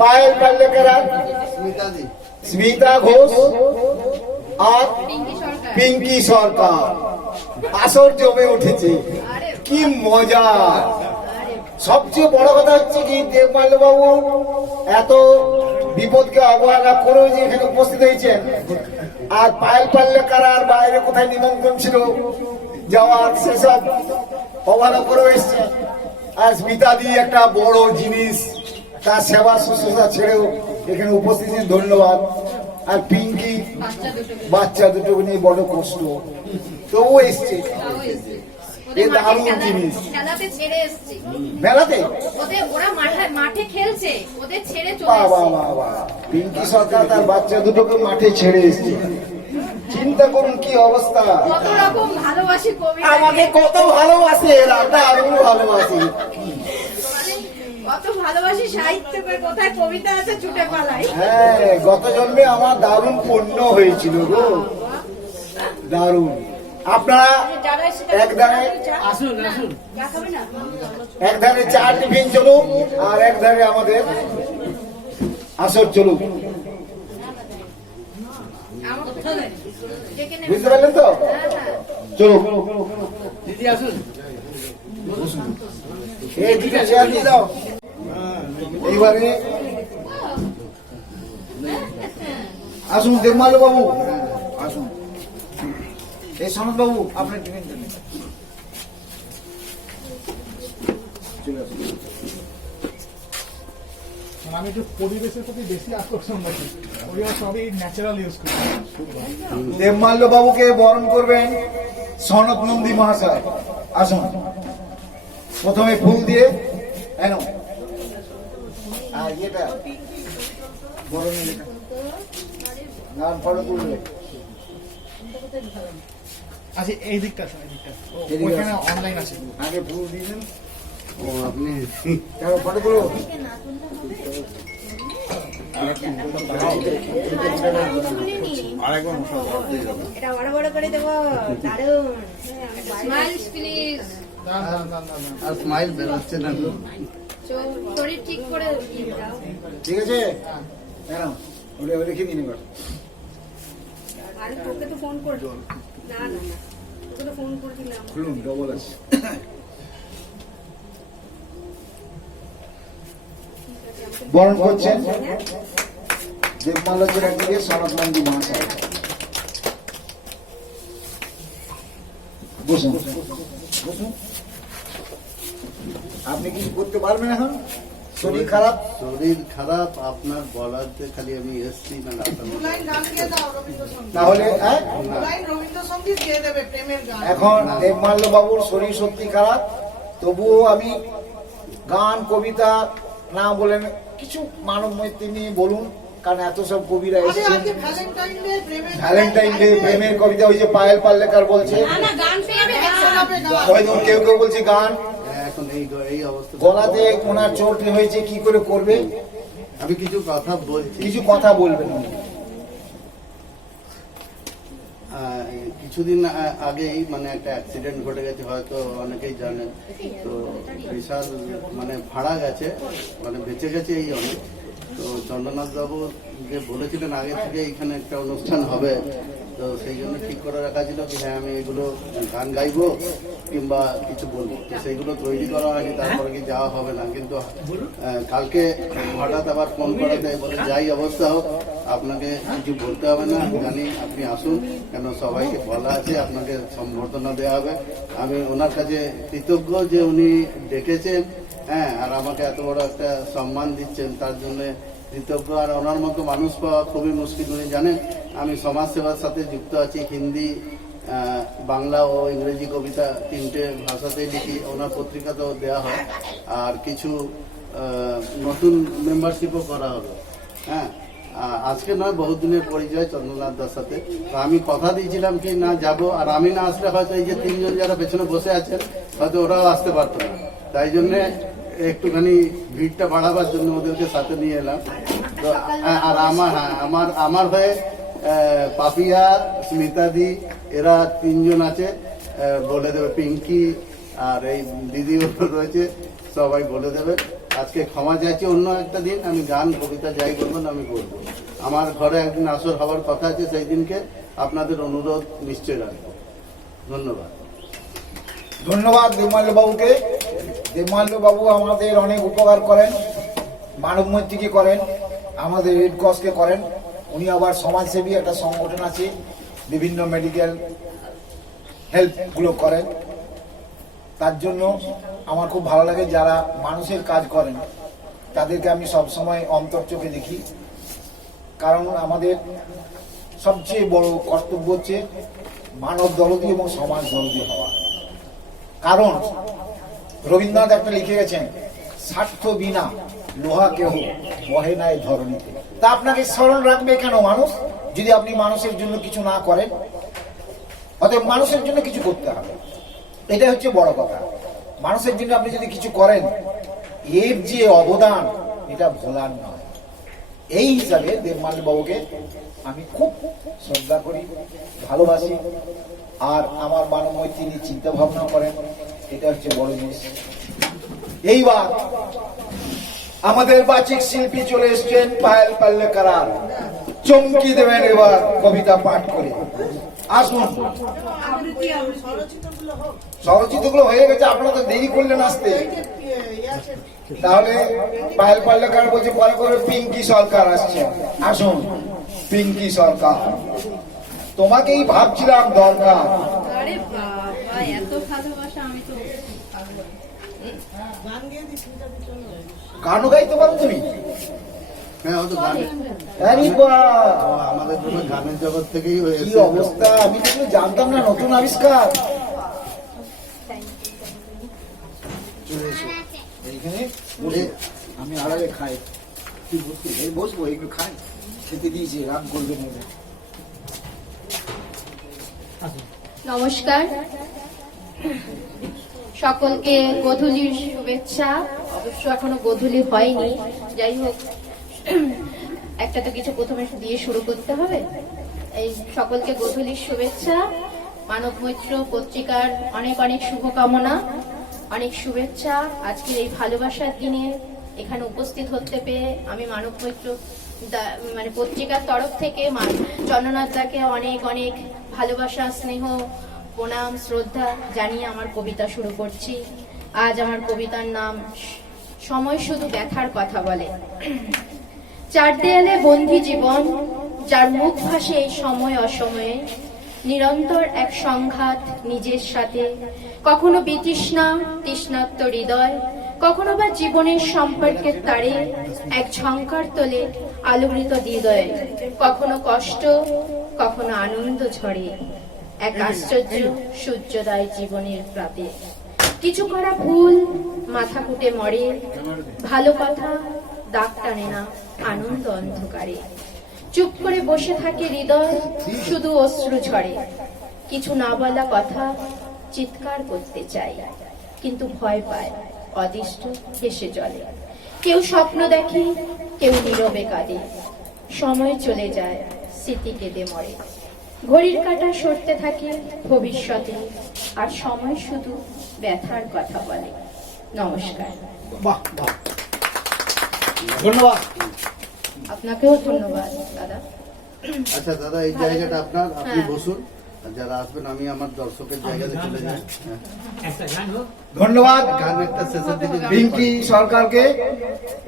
পায়েল পাল্লেকেরা, স্মিতা ঘোষ আর পিঙ্কি সরকার। আসর জমে উঠেছে, কি মজা। সবচেয়ে বড় কথা হচ্ছে কি, দেবমাল্য বাবু এত বিপদকে অবহেলা করেও যে এখানে উপস্থিত হয়েছেন, আর পায়েল পাল্লেকার আর বাইরে কোথায় নিমন্ত্রণ ছিল যাওয়ার, সেসব অবহেলা করেও এসছে। আর স্মিতা দি একটা বড় জিনিস, তার সেবা শুশ্রূষা ছেড়েও এখানে উপস্থিত, ধন্যবাদ। আর পিঙ্কি বাচ্চা দুটো নিয়ে বড় কষ্ট, তবুও এসছে। এ দারুণ জিনিস। মেলাতে মাঠে খেলছে, ওদের ছেড়ে পিঙ্কি সরকার তার বাচ্চা দুটোকে মাঠে ছেড়ে এসছে। চিন্তা করুন কি অবস্থা। কত রকম ভালোবাসি কবি, আমাকে কত ভালোবাসে, এরা দারুণ ভালোবাসে। কত ভালোবাসি সাহিত্যকে, কোথায় কবিতা আছে ছুটে পালাই। হ্যাঁ, গত জন্মে আমার দারুণ পুণ্য হয়েছিল গো। দারুণ। আপনারা এক ধারে চা টিফিন চলুক আর এক ধারে আমাদের আসর চলুক, বুঝতে পারলেন তো? চলুক, এই দুটো চেয়ার দিয়ে দাও। এইবারে আসুন দেবমাল্য বাবু, আসুন। এই সনদ বাবু আপনার টিফিন চলে আসুন। আমি একটু পরিবেশের প্রতি বেশি আকর্ষণ রাখি, ওরা সবই ন্যাচারাল ইউজ করি। দেবমাল্য বাবুকে বরণ করবেন সনদ নন্দী মহাশয়। আসুন, প্রথমে ফুল দিয়ে এনো, আর এটা বরণের এটা নাম ফটো তুলবে। আচ্ছা এই দিকটা শোন, এই দিকটা এদিকে ওইখানে আসুন। অনলাইন আছে। আগে ফুল দিয়েছেন ও আপনি ফটো তুলো। এটা বড় বড় করে দেবো, দারুণ। Smile please. না না না না না, আর স্মাইল বেরোচ্ছে না। শরীর ঠিক করে দাও। ঠিক আছে, কেন ওটা রেখে দিন এবার। আর তোকে তো ফোন করবো। না না না, তোকে তো ফোন করে দিলাম। খুলুন, ডবল আছে। বরণ করছেন দেবমাল্য থেকে সনদ নন্দী মহাশয়। বসুন, বসুন। আপনি কিছু করতে পারবেন এখন? শরীর খারাপ? শরীর খারাপ আপনার বলাতে খালি আমি এসছি না, তাহলে এখন দেবমাল্য বাবুর শরীর সত্যি খারাপ, তবুও আমি গান কবিতা না বলেন কিছু মানব মৈত্রী নিয়ে বলুন, কারণ এত সব কবিরা এসেছেন। ভ্যালেন্টাইন ডে প্রেমের কবিতা, ওই যে পায়েল পাল্লেকার বলছে, হয়তো কেউ কেউ বলছে গান। এখন এই অবস্থা গলাতে ওনার চোট হয়েছে, কি করে করবে? আমি কিছু কথা বলছি। কিছু কথা বলবেন উনি। কিছুদিন আগেই মানে একটা অ্যাক্সিডেন্ট ঘটে গেছে, হয়তো অনেকেই জানেন। তো বিশাল মানে ভাড়া গেছে, মানে বেঁচে গেছে এই অনেক। তো চন্দ্রনাথ বাবু যে বলেছিলেন আগে থেকে এখানে একটা অনুষ্ঠান হবে, তো সেই জন্য ঠিক করে রাখা ছিল কি হ্যাঁ আমি এগুলো গান গাইবো কিংবা কিছু বলবো, তো সেইগুলো তৈরি করা হয়নি, তারপরে কি যাওয়া হবে না। কিন্তু কালকে হঠাৎ আবার ফোন করাতে বলে যাই অবস্থা হোক আপনাকে কিছু বলতে হবে না, জানি আপনি আসুন, কেন সবাইকে বলা আছে আপনাকে সম্বর্ধনা দেওয়া হবে। আমি ওনার কাছে কৃতজ্ঞ যে উনি ডেকেছেন, হ্যাঁ, আর আমাকে এত বড় একটা সম্মান দিচ্ছেন, তার জন্য কৃতজ্ঞ। আর ওনার মতো মানুষ পাওয়া খুবই মুশকিল। উনি জানেন আমি সমাজসেবার সাথে যুক্ত আছি, হিন্দি, বাংলা ও ইংরেজি কবিতা তিনটে ভাষাতেই লিখি, ওনার পত্রিকাতেও দেওয়া হয়, আর কিছু নতুন মেম্বারশিপও করা হলো। হ্যাঁ, আজকে নয়, বহুদিনের পরিচয় চন্দ্রনাথ দার সাথে। তো আমি কথা দিয়েছিলাম কি না যাব, আর আমি না আসলে হয়তো এই যে তিনজন যারা পেছনে বসে আছেন হয়তো ওরাও আসতে পারতো না, তাই জন্যে একটুখানি ভিড়টা বাড়াবার জন্য ওদেরকে সাথে নিয়ে এলাম। তো আর আমার হয়ে পাপিয়া, স্মিতাদি, এরা তিনজন আছে, বলে দেবে। পিঙ্কি আর এই দিদি রয়েছে, সবাই বলে দেবে। আজকে ক্ষমা চাইছি, অন্য একটা দিন আমি গান কবিতা যাই করবো না আমি করবো। আমার ঘরে একদিন আসর হওয়ার কথা আছে, সেই দিনকে আপনাদের অনুরোধ নিশ্চয় রাখবো। ধন্যবাদ। ধন্যবাদ দেবমাল্য বাবুকে। দেবমাল্য বাবু আমাদের অনেক উপকার করেন, মানব মৈত্রীকে করেন, আমাদের রেড ক্রসকে করেন। উনি আবার সমাজসেবী একটা সংগঠন আছে, বিভিন্ন মেডিকেল হেল্পগুলো করেন। তার জন্য আমার খুব ভালো লাগে, যারা মানুষের কাজ করেন তাদেরকে আমি সবসময় অন্তর চোখে দেখি। কারণ আমাদের সবচেয়ে বড় কর্তব্য হচ্ছে মানব দরদী এবং সমাজ দরদী হওয়া। কারণ রবীন্দ্রনাথ একটা লিখে গেছেন, স্বার্থ বিনা লোহা কেহ বহে নাই ধরণীতে। তা আপনাকে স্মরণ রাখবে কেন মানুষ, যদি আপনি মানুষের জন্য কিছু না করেন? অতএব মানুষের জন্য কিছু করতে হবে, এটা হচ্ছে বড় কথা। মানুষের জন্য আপনি যদি কিছু করেন, এর যে অবদান এটা ভোলার নয়। এই হিসাবে দেবমাল্য বাবুকে আমি খুব শ্রদ্ধা করি, ভালোবাসি, আর আমার মানবময় তিনি চিন্তা ভাবনা করেন, এটা হচ্ছে বড় জিনিস। এইবার আমাদের বাচিক শিল্পী চলে এসছেন পায়েল পাল্লেকার, চমকি দেবেন এবার কবিতা পাঠ করে। আসুন, স্বরচিত গুলো হয়ে গেছে, আপনারা তো দেরি করলেন আসতে। তাহলে পায়েল পাল্লেকার বলছে পরে করে পিঙ্কি সরকার আসছেন। আসুন পিঙ্কি সরকার, তোমাকেই ভাবছিলাম দরকার। আরে বাবা, এত ভালোবাসা আমি তো গানও গাইতে পারো তুমি? হ্যাঁ, ও তো গান, আরে বাহ, আমাদের পুরো গানের জগৎ থেকেই কি হয়েছে। অবস্থা, আমি তো এগুলো জানতাম না, নতুন আবিষ্কার। এইখানে বসে আমি আড়ালে খাই, কি বসবো, এই বসবো, এগুলো খাই, খেতে দিয়েছি, রাগ করবেন না। নমস্কার, সকলকে গোধূলির শুভেচ্ছা। অবশ্য এখনো গোধূলি হয়নি, যাই হোক একটা তো কিছু প্রথমে দিয়ে শুরু করতে হবে। এই সকলকে গোধূলির শুভেচ্ছা, মানব মৈত্র পত্রিকার অনেক অনেক শুভকামনা, অনেক শুভেচ্ছা। আজকের এই ভালোবাসার দিনে এখানে উপস্থিত হতে পেরে আমি মানব মৈত্র মানে পত্রিকার তরফ থেকে চন্দ্রনাথ দাকে অনেক অনেক ভালোবাসা, স্নেহ, প্রণাম, শ্রদ্ধা জানিয়ে আমার কবিতা শুরু করছি। আজ আমার কবিতার নাম সময় শুধু ব্যথার কথা বলে। চার দেয়ালে বন্দি জীবন, যার মুখ ভাসে এই সময় অসময়ে, নিরন্তর এক সংঘাত নিজের সাথে, কখনো বিতৃষ্ণা তৃষ্ণাত্ম হৃদয়, কখনো বা জীবনের সম্পর্কের তারে এক ঝংকার তোলে আলোকিত হৃদয়ে, কখনো কষ্ট কখনো আনন্দ ঝরে, এক আশ্চর্য সূর্যোদয় জীবনের প্রাতে। কিছু করা ভুল মাথা কুটে মরে, ভালো কথা দাগ টানে না আনন্দ অন্ধকারে। চুপ করে বসে থাকে হৃদয়, শুধু অশ্রু ঝরে, কিছু না বলা কথা চিৎকার করতে চাই, কিন্তু ভয় পায়, অদিষ্ট হেসে চলে। কেউ স্বপ্ন দেখে, কেউ নীরবে কাঁদে, সময় চলে যায়, স্মৃতি কেঁদে মরে। ঘড়ির কাঁটা সরতে থাকে ভবিষ্যতে, আর সময় শুধু ব্যথার কথা বলে। নমস্কার। বাহ বাহ, ধন্যবাদ। আপনাকেও ধন্যবাদ দাদা। আচ্ছা দাদা, এই জায়গাটা আপনার, আপনি হ্যাঁ। বসুন। আর যারা আসবেন আমি আমার দর্শকের জায়গাতে চলে যাই। ধন্যবাদ গান একটা শেষের দিকে পিঙ্কি সরকারকে।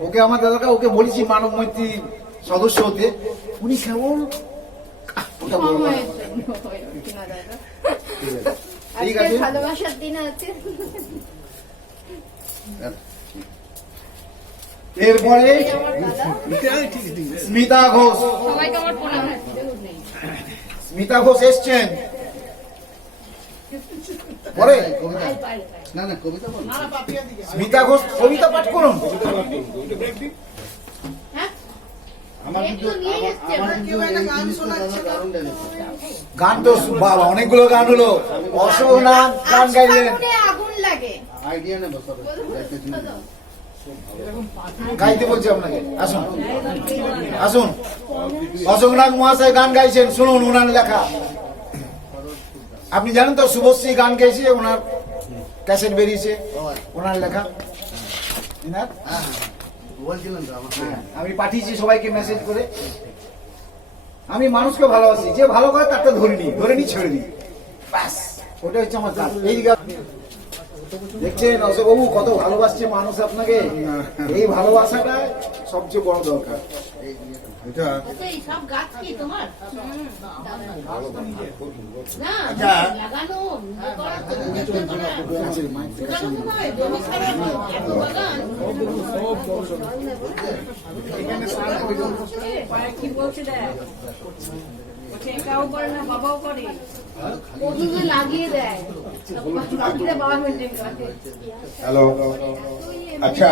ওকে আমার দাদাকে ওকে বলেছি মানব মৈত্রী সদস্য হতে, উনি কেমন ওটা বলবো না। সময়ের জন্য হয়ে ওঠে না দাদা। ঠিক আজকে আছে। ভালোবাসার দিন আছে। এরপরে আমার দাদা, স্মিতা ঘোষ। সবাইকে আমার প্রণাম। স্মিতা ঘোষ এসছেন পরে। কবিতা, না না কবিতা বল। স্মিতা ঘোষ কবিতা পাঠ করুন। হ্যাঁ, আমার কিন্তু নিয়ে এসছে, আমার কিন্তু এই জিনিসটা দাদা দারুণ লেগেছে। গান তো বাবা অনেকগুলো গান হলো, অশোকনাথ গান গাইলেন। আগুনে আগুন লাগে। আইডিয়া নেবো সবাই। গাইতে বলছি আপনাকে, আসুন আসুন। অশোকনাথ মহাশয় গান গাইছেন, শুনুন ওনার লেখা। আপনি জানেন তো শুভশ্রী গান গাইছে, ওনার ক্যাসেট বেরিয়েছে, ওনার লেখা। ইনার? বলছিলেন তো আমাকে। আমি পাঠিয়েছি সবাইকে মেসেজ করে। আমি মানুষকে ভালোবাসি, যে ভালো করে তাকে ধরে নি ছেড়ে দিই, ব্যাস ওটা হচ্ছে আমার কাজ। এই দেখছেন অশোকবাবু কত ভালোবাসছে মানুষ আপনাকে, এই ভালোবাসাটা সবচেয়ে বড় দরকার। এটা এই সব গাছ কি তোমার? না, আচ্ছা। লাগানো গাছের মাইক থেকে শুনুন। জমি ছাড়া এত বাগান। কি বলছে দেখ, বলছে একাও করে না, বাবাও করে, ওদিকে লাগিয়ে দেয়, লাগিয়ে বাবা মেনটেন করে। হ্যালো, আচ্ছা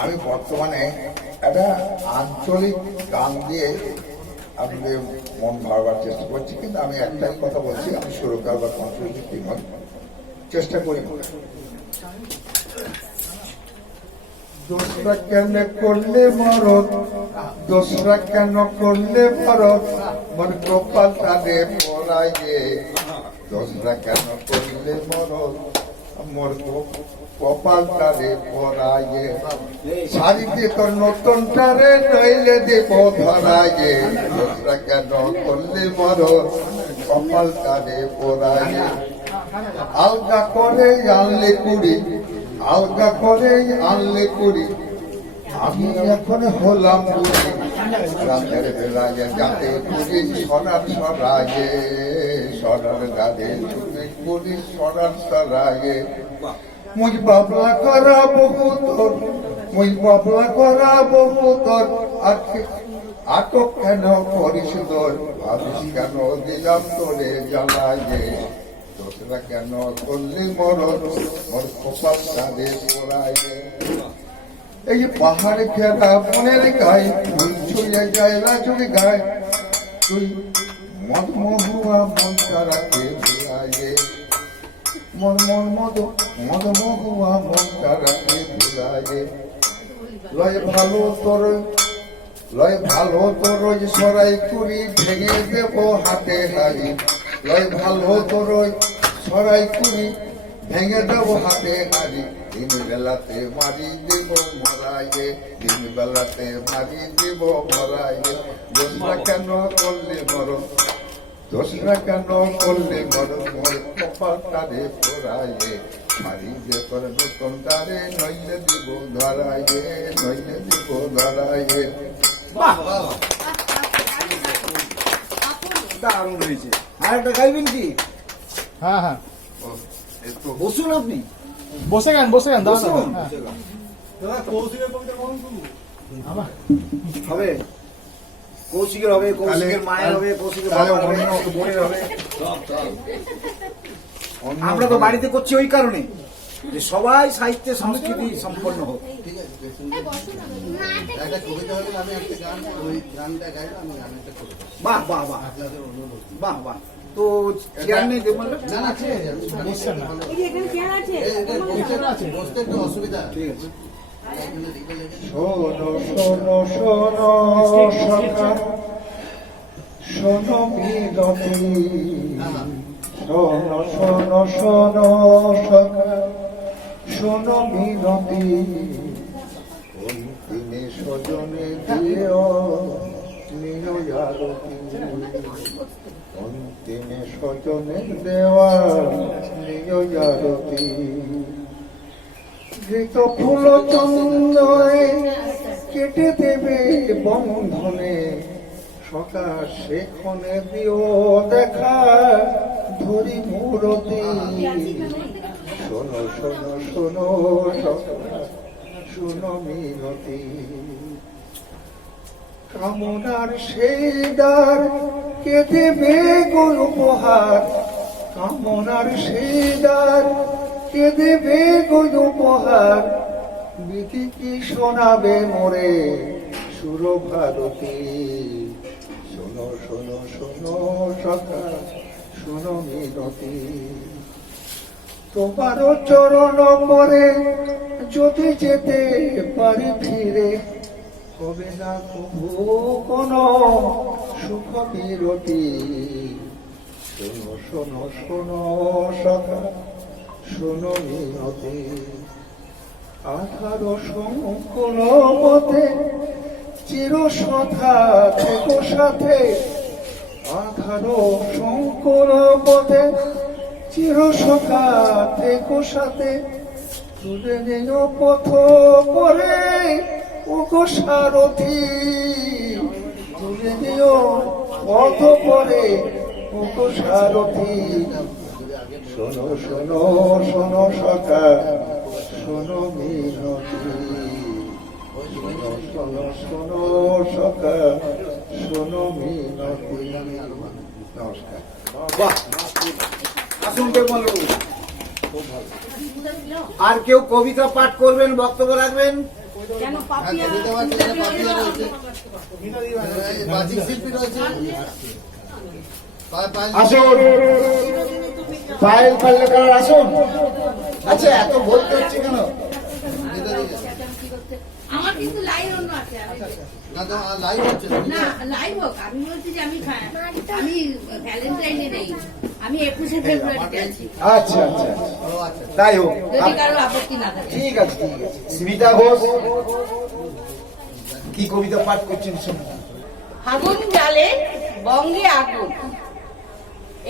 আমি বর্তমানে একটা আঞ্চলিক গান দিয়ে আপনাদের মন ভাড়বার চেষ্টা করছি, কিন্তু আমি একটাই কথা বলছি, আমি সুরকার বা কণ্ঠশিল্পী নয়, চেষ্টা করি। দোষটা কেমনে করলে মরদ দোসরা কেন করলে মরণ মোর কপাল তারে পড়ায় গে দোসরা কেন করলে মরণ মোর কপাল তারে পড়ায় গে শাড়িতে তোর নতুন তারে নইলে দেব ধরায় গে দোসরা কেন করলে মরণ কপাল তারে পড়ায় গে আলগা করে আনলে কুড়ি আলগা করে আনলে কুড়ি আমি এখন হলাম বুড়ি রাতের বেলায় যাতে পুরি সরার সরাগে সরার গালে ছুটে পুরি সরার সরাগে মুই বাবলা করা বহু তোর মুই বাবলা করা বহু তোর আটক কেন করিস তোর ভাবিস কেন দিলাম তোরে জ্বালাগে দোসরা কেন করলি মরণ মোর কপাল তাদের পড়ায় এই পাহাড় ঘেরা মনের গায়ে ফুল ছুঁয়ে যায় রাজুর গায়ে তুই মদ মহুয়া মন তারাকে ভুলায়ে মন মন মদ মদ মহুয়া মন তারাকে ভুলায়ে লয় ভালো তোর সরাই কুড়ি ভেঙে দেব হাতে হারি লয় ভালো তোর সরাই কুড়ি ভেঙে দেব হাতে হারি দিন বেলাতে মারি দেব মরাইয়ে দিন বেলাতে মারি দেব মরাইয়ে দোসরা কেন করলে মরণ দোসরা কেন করলে মরণ মোর কপাল তারে পড়াইয়ে মারি দে তোর নতুন তারে নইলে দিব ধরাইয়ে নইলে দিব ধরাইয়ে দারুণ হয়েছে। আর একটা গাইবেন কি? হ্যাঁ হ্যাঁ, বসুন আপনি, বসে গান দাও না। বসুন। হ্যাঁ। আমার হবে কৌশিকের হবে, কৌশিকের মায়ের হবে, কৌশিকের বাবার হবে, বোনের হবে। আমরা তো বাড়িতে করছি ওই কারণে যে সবাই সাহিত্য সংস্কৃতি সম্পন্ন হোক। বাহ বাহ বাহ বাহ বাহ। তো চেয়ার নেই দেখবেন না, বসছেন না। এখানে চেয়ার আছে, ঠিক আছে। শোনো শোনো শোনো সখা শোনো মিলতি শোনো শোনো শোনো সখা শোনো মিলতি অন্তিমে সজনে দিও নিয় আরতি অন্তিমে সজনে দেওয়া নিয় আরতি ঘৃত ফুল চন্দনে কেটে দেবে বন্ধনে সকাল সেখানে দিও দেখা ধরি মূরতি শোনো শোনো শোনো সখা শোনো মিনতি কামনার সেই দ্বার কে দেবে গো উপহার কামনার সেই দ্বার কে দেবে গো উপহার গীতি কি শোনাবে মোরে সুর ভারতী শোনো শোনো শোনো সখা শোনো মিনতি তোমার চরণ পরে যদি যেতে পারি ফিরে হবে না কবু কোনো সুখ বিরতি শোনো শোনো শোনো সখা শোনো মিনতি আধার সংকুল পথে চির সখা থেকো সাথে আধার সংকুল পথে চির সখা থেকো সাথে তুলে নিও পথ পরে ওগো সারথি তুলে নিও পথ পরে ওগো সারথি শোনো শোনো শোনো সখা শোনো মিনতি শোনো শোনো শোনো সখা শোনো মিনতি নমস্কার। বাহ, আসুন পেরুমল বাবু। আর কেউ কবিতা পাঠ করবেন, বক্তব্য রাখবেন? কেন পাপিয়া আসুন, পায়েল পাল্লেকার আসুন। আচ্ছা, এত বলতে হচ্ছে কেন? আমার কিন্তু লাইন অন্য আছে না লাইভ হোক আমি বলছি যে আমি ভ্যালেন্টাইনে নেই আমি 21শে ফেব্রুয়ারিতে আছি আচ্ছা আচ্ছা তাই হোক যদি কারো আপত্তি না থাকে ঠিক আছে ঠিক আছে। স্মিতা ঘোষ কি কবিতা পাঠ করছেন শুনুন। ফাগুন জালে বঙ্গে আগুন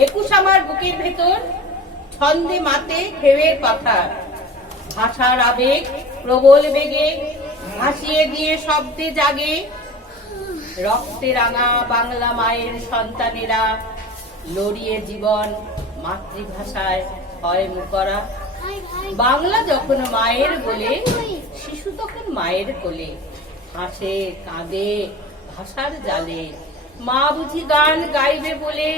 21 আমার বুকের ভেতর ছন্দে মাতে ঢেউয়ের পাথার ভাষার আবেগ প্রবল বেগে ভাসিয়ে দিয়ে শব্দে জাগে রক্তে রাঙা বাংলা মায়ের সন্তানেরা লড়িয়ে জীবন মাতৃভাষায় হয় মুখরা বাংলা যখন মায়ের বলে শিশু তখন মায়ের কোলে হাসে কাঁদে ভাষার জালে মা বুঝি গান গাইবে বলে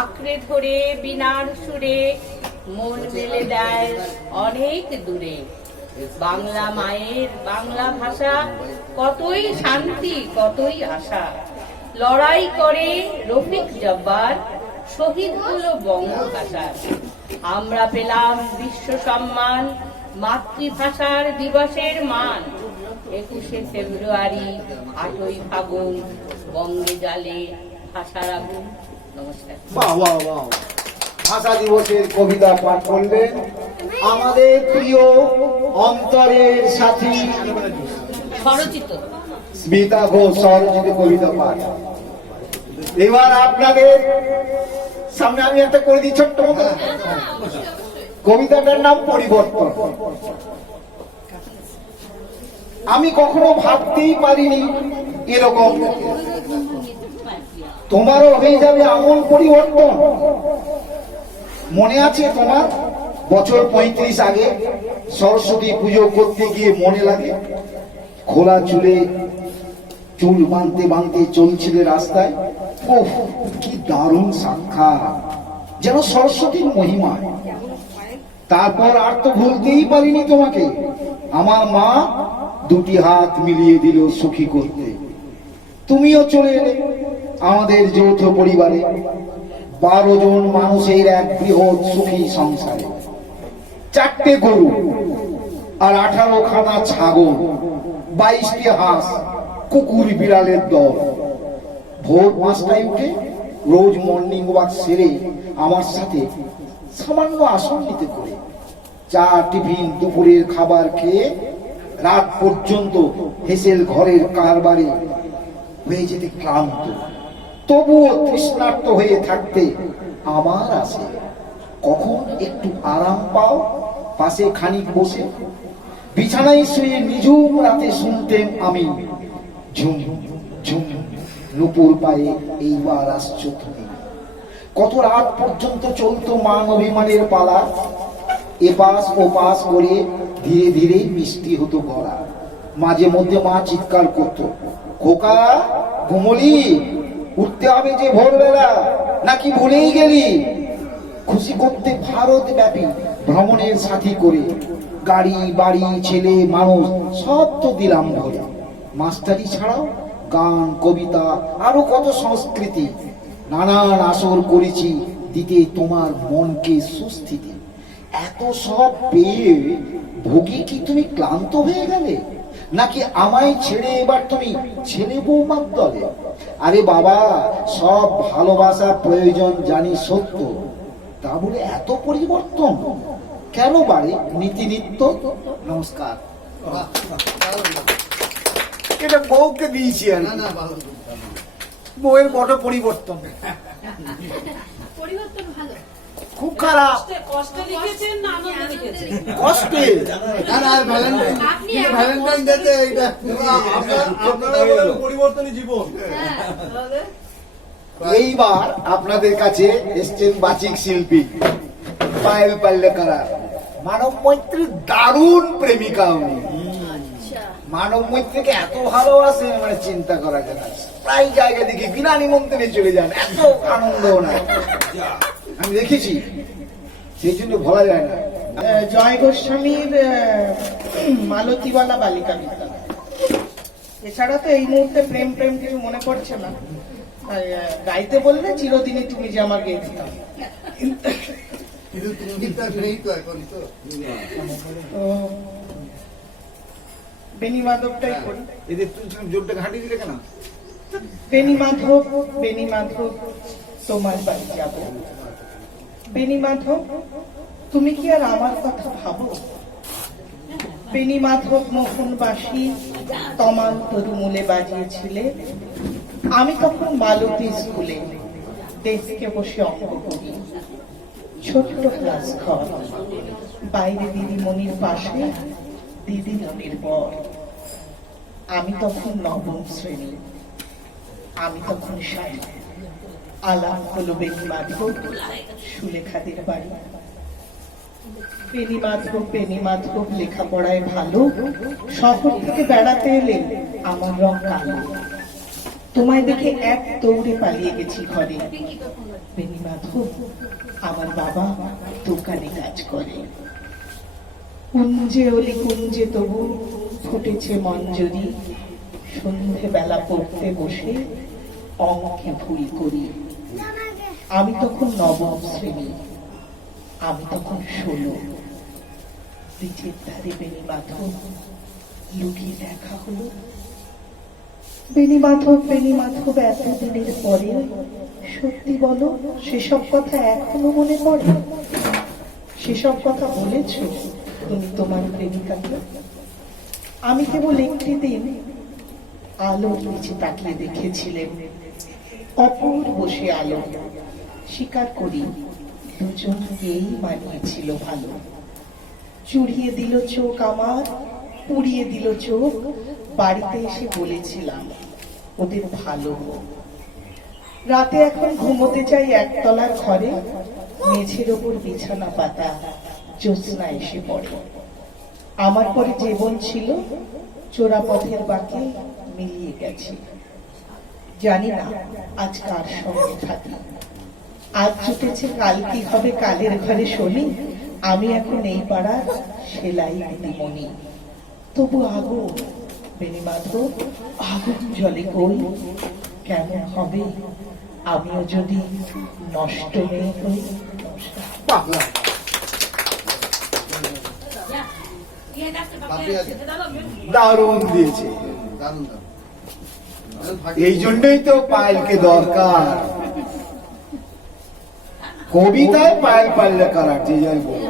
আঁকড়ে ধরে বিনার সুরে মন মেলে দেয় অনেক দূরে বাংলা মায়ের বাংলা ভাষা কতই শান্তি কতই আশা লড়াই করে রফিক জব্বার শহীদ হলো বঙ্গভাষার আমরা পেলাম বিশ্ব সম্মান মাতৃভাষার দিবসের মান 21শে ফেব্রুয়ারি 8ই ফাগুন বঙ্গে জালে ভাষার আগুন। নমস্কার। বাহ বাহ বাহ। ভাষা দিবসের কবিতা পাঠ করলেন আমাদের প্রিয় অন্তরের সাথী স্বরচিত স্মিতা ঘোষ স্বরচিত কবিতা পাঠ। এবার আপনাদের সামনে আমি একটা করে দিই ছোট্ট মতো। কবিতাটার নাম পরিবর্তন। আমি কখনো ভাবতেই পারিনি এরকম তোমারও হয়ে যাবে আমূল পরিবর্তন। মনে আছে তোমার বছর 35 আগে সরস্বতী পুজো করতে গিয়ে মনে লাগে খোলা চুল বাঁধতে বাঁধতে চলছিলে রাস্তায়, ওহ কি দারুণ সাক্ষাৎ, যেন সরস্বতীর মহিমা। তারপর আর তো ভুলতেই পারিনি তোমাকে, আমার মা দুটি হাত মিলিয়ে দিল সুখী করতে। তুমিও চলে এলে আমাদের যৌথ পরিবারে, 12 জন মানুষের এক বৃহৎ সুখী সংসারে। 4টে গরু আর 18 খানা ছাগল, 22টি হাঁস, কুকুর বিড়ালের দল। ভোর 5টায় উঠে রোজ মর্নিং ওয়াক সেরে আমার সাথে সামান্য আসন নিতে করে চা টিফিন দুপুরের খাবার খেয়ে রাত পর্যন্ত হেসেল ঘরের কারবারে হয়ে যেতে ক্লান্ত, তবুও তৃষ্ণার্ত হয়ে থাকতে আমার আসে। কখন একটু আরাম পাও পাশে খানিক বসে, বিছানায় শুয়ে নিঝুম রাতে শুনতেম আমি ঝুম ঝুম নুপুর পায়ে এইবার আসছো তুমি। কত রাত পর্যন্ত চলতো মান অভিমানের পালা, এপাশ ওপাশ করে ধীরে ধীরে মিষ্টি হতো গলা। মাঝে মধ্যে মা চিৎকার করতো, খোকা ঘুমলি, উঠতে হবে যে ভোরবেলা, নাকি ভুলেই গেলি? খুশি করতে ভারত ব্যাপী ভ্রমণের সাথী করে গাড়ি বাড়ি ছেলে মানুষ সব তো দিলাম ভরে। মাস্টারি ছাড়াও গান কবিতা আরো কত সংস্কৃতি, নানান আসর করেছি দিতে তোমার মনকে সুস্থিতি। এত সব পেয়ে ভোগে কি তুমি ক্লান্ত হয়ে গেলে, নাকি আমায় ছেড়ে এবার তুমি ছেলে বৌমার দলে? আরে বাবা, সব ভালোবাসা প্রয়োজন জানি সত্য, তা বলে এত পরিবর্তন কেন বাড়ে নীতি নিত্য? নমস্কার। এটা বউকে দিয়েছি আর বউয়ের বড় পরিবর্তন, পরিবর্তন ভালো, খুব খারাপ, কষ্টে লিখেছেন না আনন্দে লিখেছেন? কষ্টে। পরিবর্তনই জীবন। এইবার আপনাদের কাছে এসছেন বাচিক শিল্পী পায়েল পাল্লেকারা। মানব মৈত্রীর দারুণ প্রেমিকা উনি। মানব মৈত্রীকে এত ভালোবাসে মানে চিন্তা করা যায় না। প্রায় জায়গা দেখি বিনা নিমন্ত্রণে চলে যান, এত আনন্দ ওনার আমি দেখেছি, সেই জন্য বলা যায় না। জয় গোস্বামীর মালতীবালা বালিকা বিদ্যালয়। এছাড়া তো এই মুহূর্তে প্রেম প্রেম কিছু মনে পড়ছে না, গাইতে বললে চিরদিনই তুমি যে আমার গেয়ে দিতাম। বেনি মাধবটাই করি। এদের তুই জোরটা ঘাঁটি দিলে কেন? বেনি মাধব তোমার বাড়ি যাব। বেনি মাধব, তুমি কি আর আমার কথা ভাবো? বেনি মাধব মোহনবাসী তমাল তরুমূলে বাজিয়েছিলে। আমি তখন মালতী স্কুলে ডেস্কে বসে অঙ্ক করি। ছোট্ট ক্লাস ঘর, বাইরে দিদিমণির পাশে দিদিমণির বর। আমি তখন নবম শ্রেণী, আমি তখন শাড়ি। আলাপ হলো বেনি মাধব সুলেখাদের বাড়ি। বেনি মাধব লেখাপড়ায় ভালো, শহর থেকে বেড়াতে এলে আমার রং কালো। তোমায় দেখে এক দৌড়ে পালিয়ে গেছি ঘরে। বেনি মাধব, আমার বাবা দোকানে কাজ করে। কুঞ্জে অলি কুঞ্জে তবু ফুটেছে মঞ্জরি, সন্ধেবেলা পড়তে বসে অঙ্কে ভুল করি। আমি তখন নবম শ্রেণী, আমি তখন 16। ব্রিজের ধারে বেনি মাধব লুকিয়ে দেখা হলো। বেনি মাধব এতদিনের পরে সত্যি বলো, সেসব কথা এখনো মনে পড়ে? সেসব কথা বলেছ তুমি তোমার প্রেমিকাকে? আমি কেবল একটি দিন আলোর নিচে তাকিয়ে দেখেছিলেন, অপূর্ব সে আলো। স্বীকার করি দুজনকেই মানিয়েছিল ভালো। চুড়িয়ে দিল চোখ আমার, পুড়িয়ে দিল চোখ। বাড়িতে এসে বলেছিলাম ওদের ভালো হোক। রাতে এখন ঘুমোতে চাই একতলার ঘরে, মেঝের ওপর বিছানা পাতা, জ্যোৎস্না এসে পড়ে। আমার পরে জীবন ছিল চোরাপথের বাকি মিলিয়ে গেছে। জানি না আজ কার সঙ্গে থাকি। আজ জুটেছে কাল কি হবে, কালের ঘরে শনি। আমি এখন এই পাড়ার সেলাই দিদিমণি। তবু আগুন বেনি মাধব, আগুন জলে কই। কেমন হবে আমিও যদি নষ্ট মেয়ে হই? দারুণ দিয়েছে। এই জন্যই তো পায়েলকে দরকার। কবিতায় পায়েল পারলে কারার, যে যাই বল।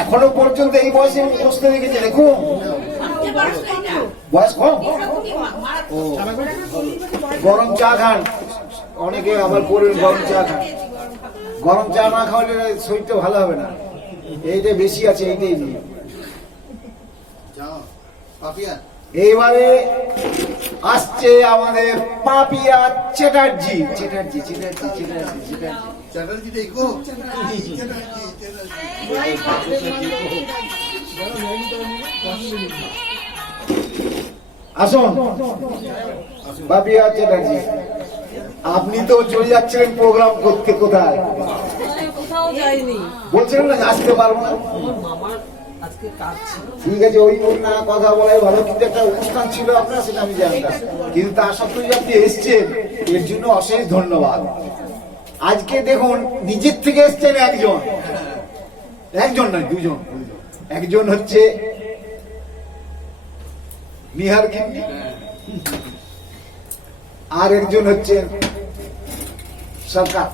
এখনো পর্যন্ত এই বয়সে বসতে রেখেছে, দেখুন বয়স কম। ও গরম চা খান, অনেকে আবার পড়বেন গরম চা খান। গরম চা না খাওয়ালে শরীরটা ভালো হবে না। এইটা বেশি আছে, এইটাই নিয়ে। এইবারে আসছে আমাদের পাপিয়া চ্যাটার্জি। আসুন পাপিয়া চ্যাটার্জি, আপনি তো চলে যাচ্ছিলেন প্রোগ্রাম করতে, কোথায়? কোথাও যাইনি, বলছিলেন না আসতে পারবো না। ঠিক আছে, ওই না কথা বলাই ভালো, কিন্তু একটা অনুষ্ঠান ছিল আপনার, সেটা আমি জানতাম। কিন্তু তা সত্ত্বেও আপনি এসছেন, এর জন্য অশেষ ধন্যবাদ। আজকে দেখুন নিজের থেকে এসছেন একজন নয়, দুজন। একজন হচ্ছে নিহার গিন্নি, আর একজন হচ্ছে সরকার।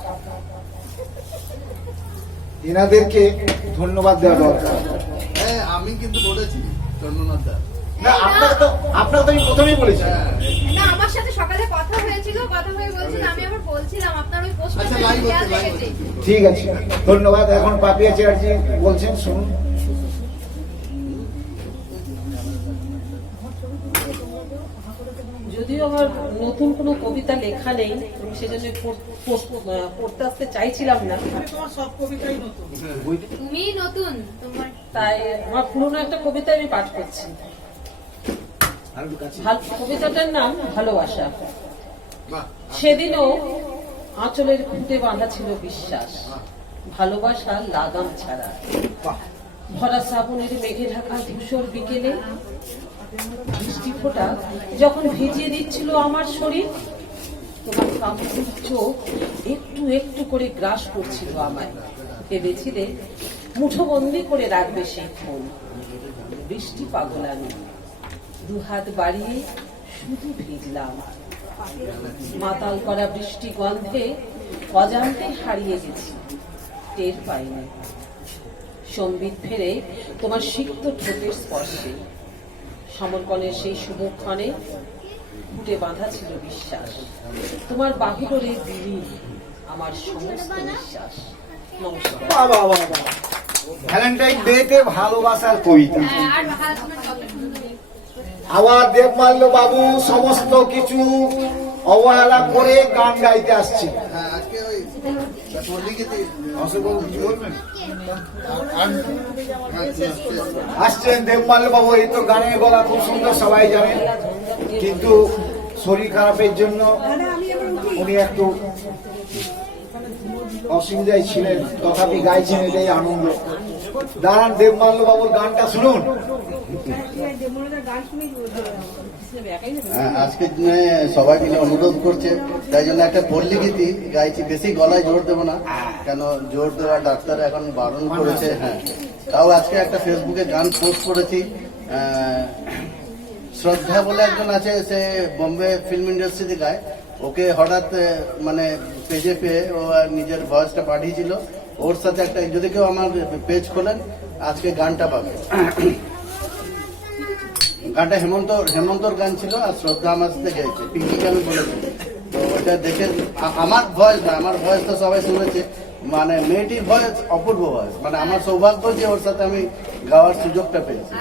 এনাদেরকে ধন্যবাদ দেওয়া দরকার। আমি কিন্তু বলেছি চন্দ্রনাথ দা, না আপনাকে তো আমি প্রথমেই বলেছি। না, আমার সাথে সকালে কথা হয়েছিল, কথা হয়ে বলছিল, আমি আবার বলছিলাম আপনার ওই পোস্ট। ঠিক আছে, ধন্যবাদ। এখন পাপিয়া চ্যাটার্জি বলছেন, শুনুন। যদিও আমার নতুন কোনো কবিতা লেখা নেই, সেজন্য পড়তে আসতে চাইছিলাম না। তোমার সব কবিতাই নতুন। তুমি নতুন, তোমার তাই আমার পুরনো একটা কবিতা আমি পাঠ করছি। কবিতাটার নাম ভালোবাসা। সেদিনও আঁচলের খুঁটে বাঁধা ছিল বিশ্বাস, ভালোবাসা লাগাম ছাড়া। ভরা শ্রাবণের মেঘে ঢাকা ধূসর বিকেলে বৃষ্টি ফোঁটা যখন ভিজিয়ে দিচ্ছিল আমার শরীর, তোমার কাপড়ের চোখ একটু একটু করে গ্রাস করছিল আমায়। ভেবেছিলে মুঠোবন্দি করে রাখবে সেই ফুল। বৃষ্টি পাগল আমি, দুহাত বাড়িয়ে শুধু ভিজলাম। মাতাল করা বৃষ্টি গন্ধে অজান্তে হারিয়ে গেছি, টের পাইনি। সম্বিত ফেরে তোমার সিক্ত ঠোঁটের স্পর্শে, সমর্পণের সেই শুভক্ষণে ফুটে বাঁধা ছিল বিশ্বাস। তোমার বাহুডোরে দিলি আমার সমস্ত বিশ্বাস। নমস্কার। ভ্যালেন্টাইন ডেতে ভালোবাসার কবিতা। আবার দেবমাল্য বাবু সমস্ত কিছু অবহেলা করে গান গাইতে আসছে। হ্যাঁ, আজকে ওই পল্লীগীতি আসছেন দেবমাল্য বাবু, এই তো গানের গলা খুব সুন্দর, সবাই জানেন, কিন্তু শরীর খারাপের জন্য উনি একটু অসুবিধায় ছিলেন, তথাপি গাইছেন, এটাই আনন্দ। দাঁড়ান, দেবমাল্য বাবুর গানটা শুনুন। আজকের দিনে সবাই মিলে অনুরোধ করছে, তাই জন্য একটা পল্লীগীতি গাইছি। বেশি গলায় জোর দেবো না, কেন জোর দেওয়া ডাক্তার এখন বারণ করেছে। হ্যাঁ, তাও আজকে একটা ফেসবুকে গান পোস্ট করেছি। শ্রদ্ধা বলে একজন আছে, সে বোম্বে ফিল্ম ইন্ডাস্ট্রিতে গায়। ওকে হঠাৎ মানে পেজে পেয়ে ও নিজের ভয়েসটা পাঠিয়েছিল। ওর সাথে একটা, যদি কেউ আমার পেজ খোলেন আজকে গানটা পাবে। গানটা হেমন্তর গান ছিল, আর শ্রদ্ধা আমার সাথে গেছে, পিঙ্কিকে আমি বলেছি। তো ওটা দেখে আমার ভয়েস না, আমার ভয়েস তো সবাই শুনেছে, মানে মেয়েটির ভয়েস অপূর্ব ভয়েস, মানে আমার সৌভাগ্য যে ওর সাথে আমি গাওয়ার সুযোগটা পেয়েছি।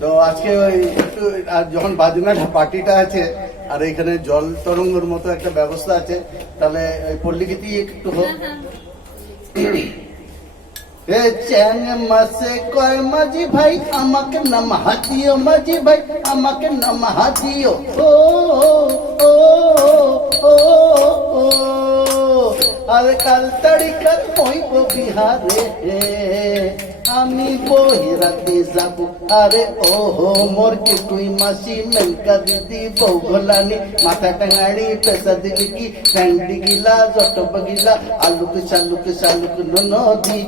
তো আজকে ওই একটু, আর যখন বাজনাটা পার্টিটা আছে আর এখানে জল তরঙ্গের মতো একটা ব্যবস্থা আছে, তাহলে ওই পল্লীগীতি একটু হোক। চ্যাং মাসে কয় মাঝি ভাই আমাকে নামা দিও, মাঝি ভাই আমাকে নামা দিও। ও ও ও ও আরে কাল তারিখার কইব বিহারে আমি বহিরাতে যাব। আরে ও হো মোর কি তুই মাসি মেনকা দিদি বউ ভোলানি মাথা টাঙাড়ি পেশা দিলি কি ফ্যান্ডি গিলা জট বগিলা আলুক শালুক শালুক নদী।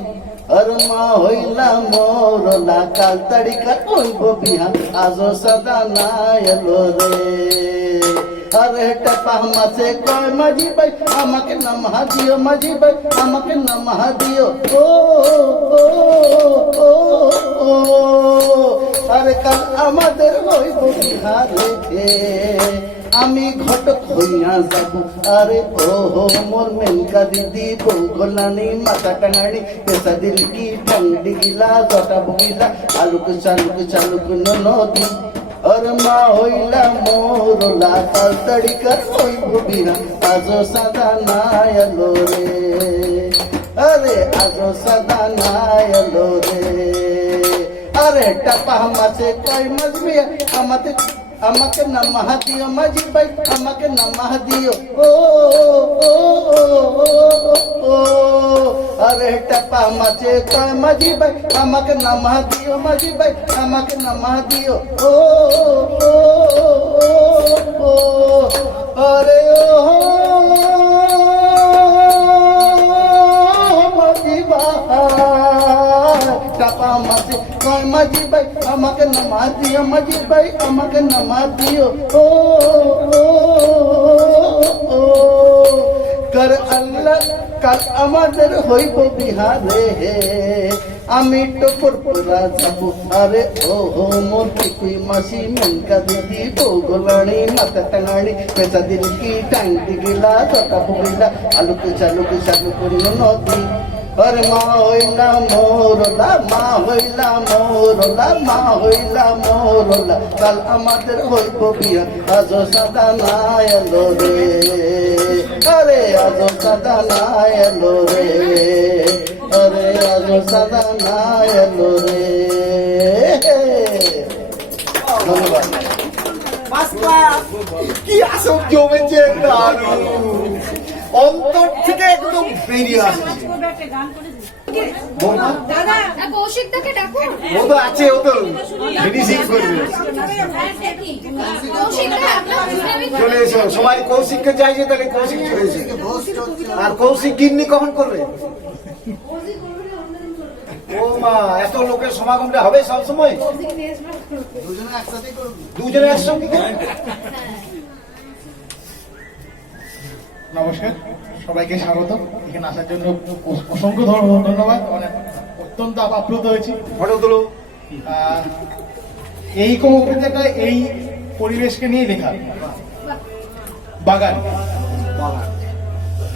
আর মা হইলা মোরলা কাল তারিখা কইব বিহান আজো সদা না এলো রে। আরে টাপা মাসে কয় মাঝি ভাই আমাকে নামা দিও, মাঝি ভাই আমাকে নামা দিও। ও ও ও আরে কাল আমাদের হইব বিহারে আমি ঘটক হইয়া যাব। আরে ও হো মোর মেনকা দিদি বউ গোলানি মাথা টাঙানি পেশা দিল কি ঠান্ডি গিলা জটা বগিলা আলুক চালুক চালুক নদী। আর মা হইলা মোরলা কাল তারিকার হইব বিহান আজো সাদা না এলো রে। আরে আজো সাদা না এলো রে। আরে টাপা মাসে কয় মাঝবি আমাকে নামা দিও, মাঝি ভাই আমাকে নামা দিও। ও ও আরে টাপা মাছে কয় মাঝি ভাই আমাকে নামা দিও, মাঝি ভাই আমাকে নামা দিও। ও ও আরে ও মাঝি ভাই টাপা মাছে কয় মাঝি ভাই আমাকে নামা দিও, মাঝি ভাই আমাকে নামা দিও। ও কর আল্লাহ কাল আমাদের হইব বিহারে আমি টপর পুরা যাব। আরে ও হো মোর কুই মাসি মেনকা দিদি বউ গোলানি মাথা টাঙানি পেশা দিল কি টাঙ্গি গিলা জটা বগিলা আলুক চালুক চালুক নদী। আরে মা হইলা মোরলা, মা হইলা মোরলা, মা হইলা মোরলা কাল আমাদের হইব বিয়া আজো সাদা না এলো রে। আরে আজো সাদা না এলো রে। আরে আজো সাদা না এলো রে। ধন্যবাদ। কি আসব জমেছে, দারুণ অন্তর থেকে একদম বেরিয়ে আসছে। কৌশিকদাকে ডাকো। ও তো আছে, ও তো ফিনিশিং করবে। চলে এসো সবাই, কৌশিককে চাইছে, তাহলে কৌশিক চলে এসো। আর কৌশিক গিন্নি কখন করবে? মা, এত লোকের সমাগমটা হবে সব সময়? দুজনে একসঙ্গে করুন। নমস্কার, সবাইকে স্বাগত। এখানে আসার জন্য অসংখ্য ধন্যবাদ। অত্যন্ত আপ্লুত হয়েছি। ফটো তুলো। এই কবিতাটা এই পরিবেশকে নিয়ে লেখা। বাগান।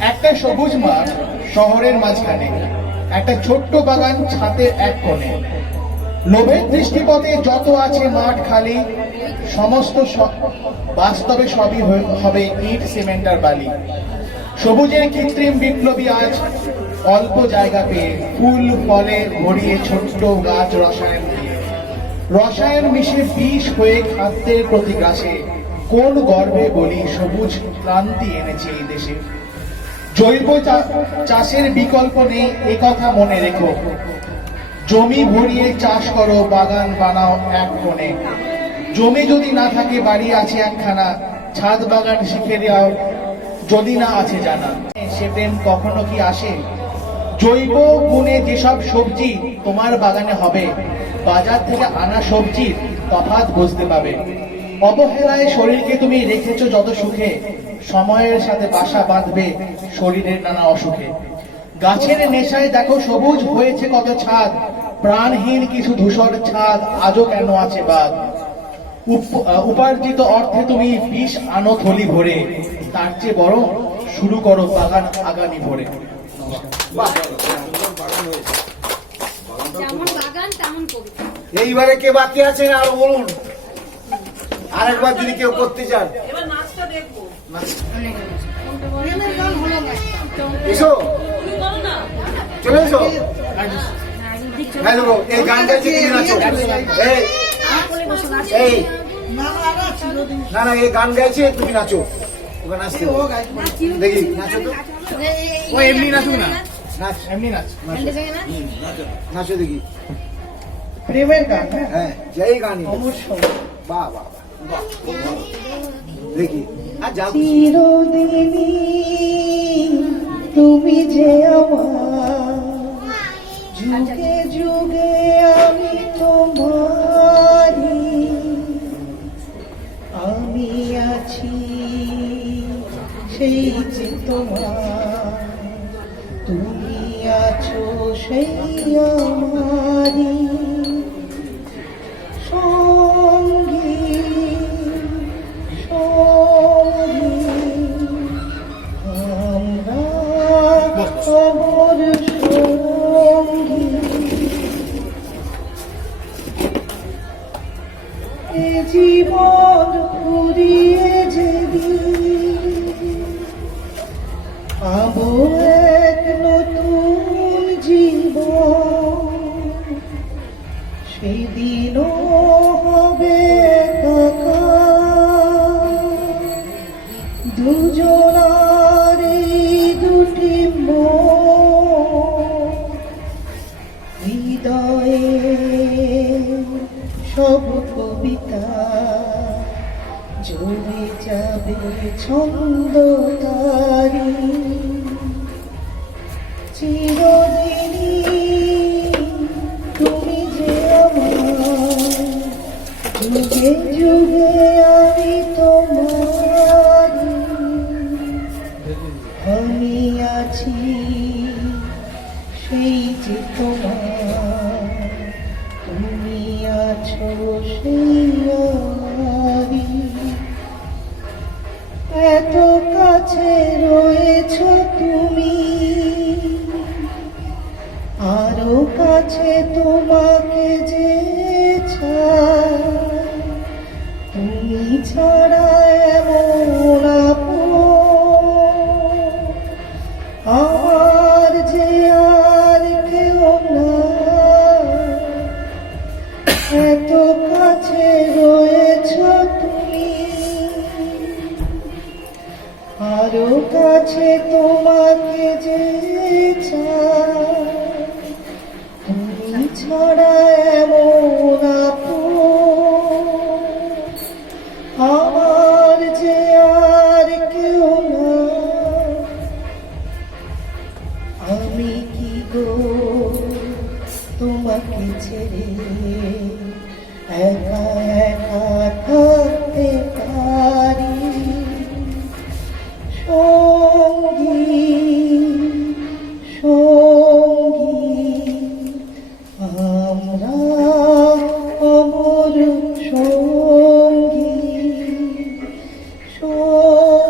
একটা সবুজ মাঠ শহরের মাঝখানে, একটা ছোট্ট বাগান ছাদের এক কোণে। লোভের দৃষ্টিপথে যত আছে মাঠ খালি, সমস্ত বাস্তবে সবই হবে ইট সিমেন্ট আর বালি। সবুজের কৃত্রিম বিপ্লবী আজ অল্প জায়গা পেয়ে, ফুল ফলে ভরিয়ে ছোট্ট গাছ রসায়ন মিশে বিষ হয়ে খাদ্যের প্রতি গ্রাসে। কোন গর্বে বলি সবুজ ক্রান্তি এনেছে এই দেশে। জৈব চাষের বিকল্প নেই, একথা মনে রেখো। জমি ভরিয়ে চাষ করো, বাগান বানাও এক কোণে। জমি যদি না থাকে বাড়ি আছে একখানা, ছাদ বাগান শিখে দাও যদি না আছে জানা। সে প্রেম কখনো কি আসে? জৈব গুণে যেসব সবজি তোমার বাগানে হবে, বাজার থেকে আনা সবজির তফাৎ বুঝতে পাবে। অবহেলায় শরীরকে তুমি রেখেছো যত সুখে, সময়ের সাথে বাসা বাঁধবে শরীরের নানা অসুখে। গাছের নেশায় দেখো সবুজ হয়েছে কত ছাদ, প্রাণহীন কিছু ধূসর ছাদ আজও কেন আছে বাদ। উপার্জিত অর্থে তুমি বিষ আনো থলি ভরে, তার চেয়ে বরং শুরু করো বাগান আগামী ভরে। যেমন বাগান তেমন কবিতা। এইবারে কে বাকি আছেন আর বলুন, আরেকবার যদি কেউ করতে চান। এবার নাচটা দেখবো। প্রেমের গান হলো না। এসো, তুমি বলো না। চলে এসো। হ্যাঁ দেখো, এই গান গাইছে তুমি নাচো। এই না না, এই গান গাইছে তুমি নাচো। ওকে নাচতে দেখি, নাচো তো। ও এমনি নাচুক না, নাচ, এমনি নাচ। নাচো দেখি। প্রেমের গান। হ্যাঁ, যেই গানই অবশ্যই। বাহ বাহ বাহ, দেখি। আর যাও, চিরদিনই তুমি যে আমার, যুগে যুগে আমি তোমারি। আমি আছি সেই যে তোমার, তুমি আছো সেই আমারি। সঙ্গী আমরা খবর সঙ্গী। এ জীবন ফুরিয়ে যেদিন, পাবো এক নতুন জীবন। সেদিনও হবে দুজনার এই দুটি মন, হৃদয়ে সব কবিতা জুড়ে যাবে ছন্দ তারি। চিরদিনই তুমি যে আমার, যুগে যুগে আমি তোমার। আমি আছি সেই যে তোমার, তুমি আছো সেই আমারি। এত কাছে রয়েছ তুমি, আরো কাছে তোমাকে যে চাই। তুমি ছাড়া এমন আপন আমার যে আর কেউ না। এত কাছে রয়েছ তুমি, আরো কাছে তোমাকে যে চাই। তুমি ছাড়া তোমাকে ছেড়ে একা একা থাকতে পারি সঙ্গী সঙ্গী আমরা অমর সঙ্গী সঙ্গী সঙ্গী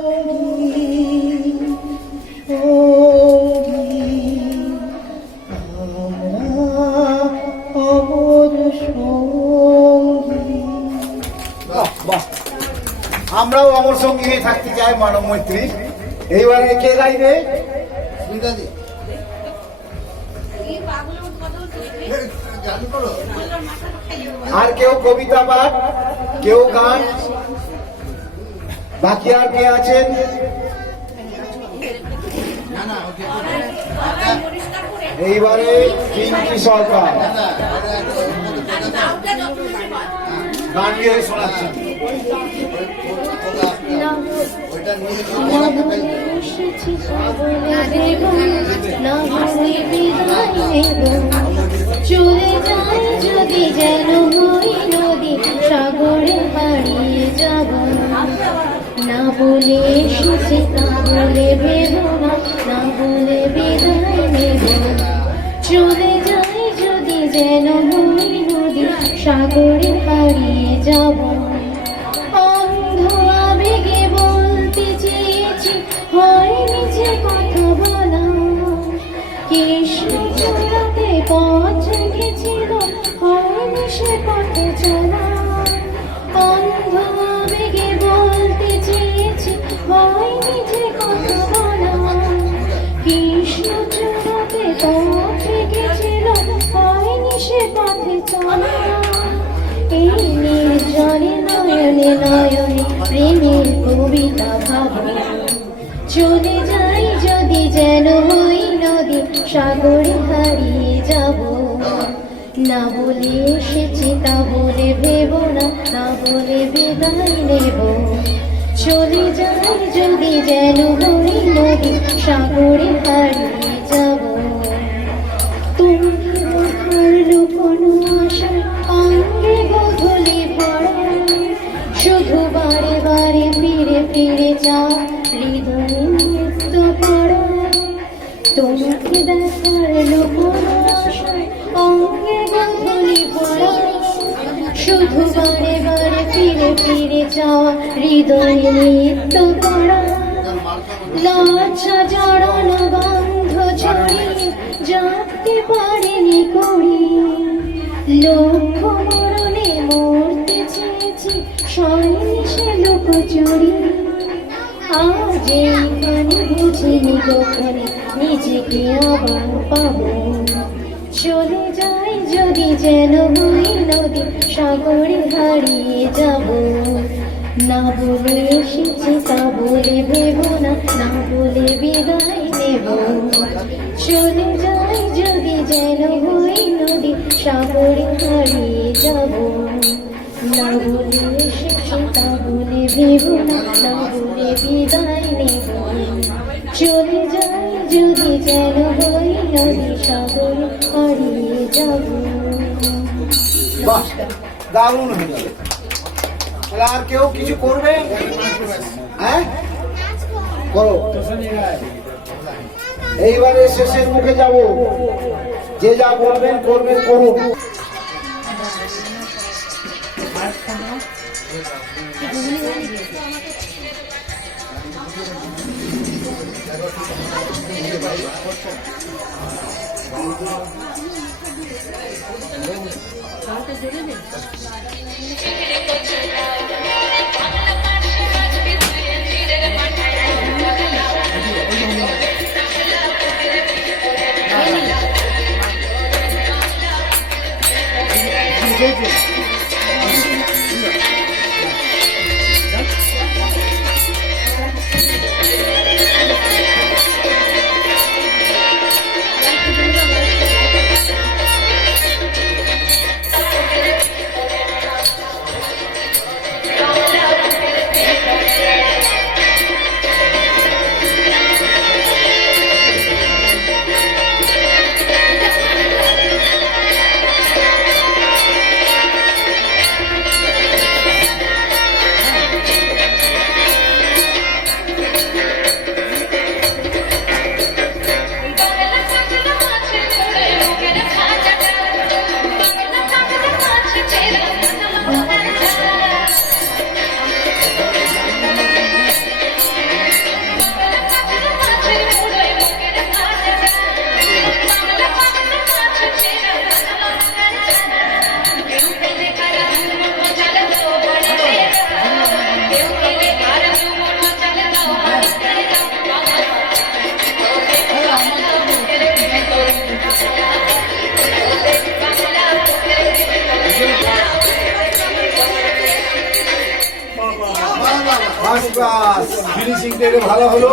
আমরা অমর সঙ্গী। বাহ, আমরাও অমর সঙ্গী হয়ে থাকতে চাই মানব মৈত্রী। এইবারে কে গাইবে? আর কেউ কবিতা পাঠ, কেউ গান, বাকি আর কে আছেন? এইবারে পিঙ্কি সরকার গান গিয়ে শোনাচ্ছেন। চলে যায় যদি যেন হই নদী সাগরে হারিয়ে যাব না বলে এসেছি না বলে ভেবো না না বলে বিদায় নেব চলে যায় যদি যেন হই নদী সাগরে হারিয়ে যাব অন্ধ আবেগে বলতে চেয়েছি হয়নি যে কথা বলা কৃষ্ণ চূড়াতে পথ রেখেছিল হয়নি সে পথে চলা অন্ধ আবেগে বলতে চেয়েছি হয়নি যে কথা বলা কৃষ্ণ চূড়াতে পথ রেখেছিল হয়নি সে পথে চলা এই নির্জনে নয়নে নয়নে প্রেমের কবিতা ভাবো চলে যাই যদি যেন হই নদী সাগরে হারিয়ে যাব না বলে এসেছি তা বলে ভেবো না না বলে বিদায় নেব চলে যাই যদি যেন হই নদী সাগরে হারিয়ে যাব তুমি দেখার লুকোনো আশা অঙ্গে গধূলি ভরা শুধু বারে বারে ফিরে ফিরে যাও হৃদয়ে নিত্য পড়া তোমাকে দেখার লুকোনো আশা অঙ্গে গধূলি ভরা শুধু বারে বারে ফিরে ফিরে যাওয়া হৃদয়ে নিত্য পড়া লজ্জা জড়ানো বন্ধ ছড়িয়ে জানতে পারিনি করি লক্ষ্য মরণে মরতে চেয়েছি সয়নি সে লোকচুরি আজ এইখানে বুঝিনি কখনো নিজেকে আবার পাবো চলে যাই যদি যেন হই নদী সাগরে হারিয়ে যাব না বলে এসেছি তা বলে ভেবো না না বলে বিদায় নেব চলে যাই যদি যেন হই নদী সাগরে হারিয়ে যাব না বলে এসেছি তা বলে ভেবো না না বলে বিদায় নেব চলে যাই যদি যেন হই নদী সাগরে হারিয়ে যাব। বাহ, দারুণ হয়ে গেল। তাহলে আর কেউ কিছু করবে? হ্যাঁ করো। এইবারে শেষের মুখে যাব, যে যা বলবেন করবেন করুন। ফিনিশিংটা একটু ভালো হলো।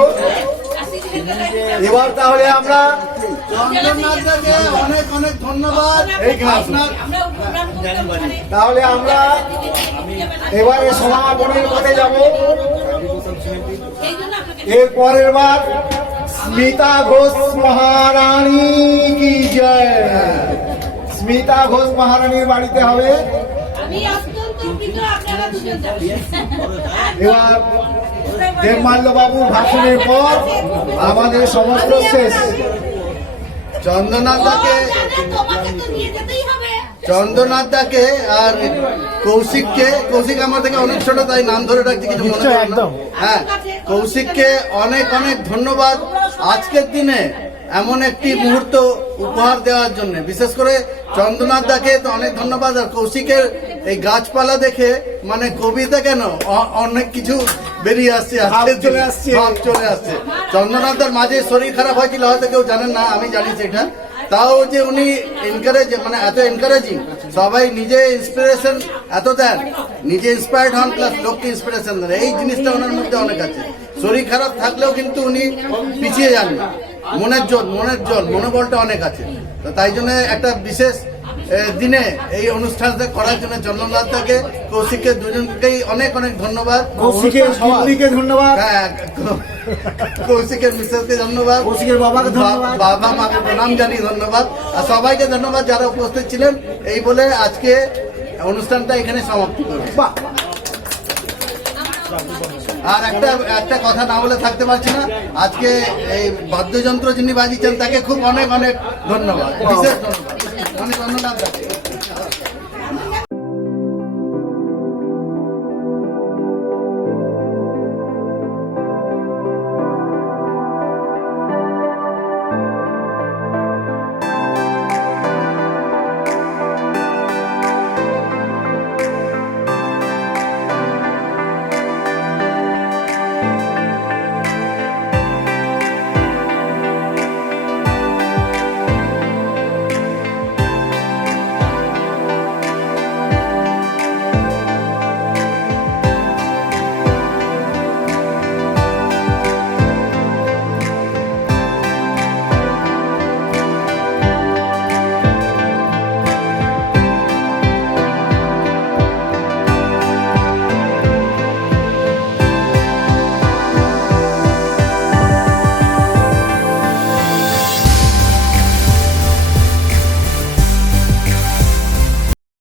এবার তাহলে আমরা চন্দ্রনাথদাকে অনেক অনেক ধন্যবাদ। এইখানে আসুন। আপনার তাহলে আমরা এবারে সমাপনের পথে যাব। এর পরের বার স্মিতা ঘোষ মহারানী কি জয়। স্মিতা ঘোষ মহারানীর বাড়িতে হবে। আমি অত্যন্ত কৃতজ্ঞ, আপনারা দুজন যাবেন। এবার দেবমাল্য বাবুর ভাষণের পর আমাদের সমস্ত শেষ। চন্দ্রনাথদাকে তোমাকে তো নিয়ে যেতেই হবে। চন্দ্রনাথদাকে আর কৌশিক আমার থেকে অনেক ছোট, তাই নাম ধরে ডাকছি, কিছু মনে করবেন না। হ্যাঁ, কৌশিককে অনেক অনেক ধন্যবাদ আজকের দিনে এমন একটি মুহূর্ত উপহার দেওয়ার জন্য। বিশেষ করে চন্দ্রনাথদাকে তো অনেক ধন্যবাদ। আর কৌশিকের এই গাছপালা দেখে মানে কবিতা কেন অনেক কিছু বেরিয়ে আসছে, ভাব চলে আসছে। চন্দ্রনাথদার মাঝে শরীর খারাপ হয়েছিল, হয়তো কেউ জানেন না, আমি জানি সেটা। তাও যে উনি এনকারেজ, মানে এত এনকারেজিং, সবাই নিজে ইন্সপিরেশন এত দেন, নিজে ইন্সপায়ার্ড হন প্লাস লোককে ইন্সপিরেশন দেন, এই জিনিসটা ওনার মধ্যে অনেক আছে। শরীর খারাপ থাকলেও কিন্তু উনি পিছিয়ে যান না, মনের জোর মনোবলটা অনেক আছে। তো তাই জন্য একটা বিশেষ দিনে এই অনুষ্ঠানটা করার জন্য চন্দ্রনাথদাকে, কৌশিককে, দুজনকেই অনেক অনেক ধন্যবাদ। কৌশিকের সবাইকে ধন্যবাদ। হ্যাঁ, কৌশিকের মিসেসকে ধন্যবাদ, কৌশিকের বাবাকে ধন্যবাদ, বাবা মাকে প্রণাম জানিয়ে ধন্যবাদ, আর সবাইকে ধন্যবাদ যারা উপস্থিত ছিলেন। এই বলে আজকে অনুষ্ঠানটা এখানে সমাপ্তি করব। আর একটা কথা না বলে থাকতে পারছি না, আজকে এই বাদ্যযন্ত্র যিনি বাজিয়েছেন তাকে খুব অনেক অনেক ধন্যবাদ, বিশেষ ধন্যবাদ, অনেক ধন্যবাদ।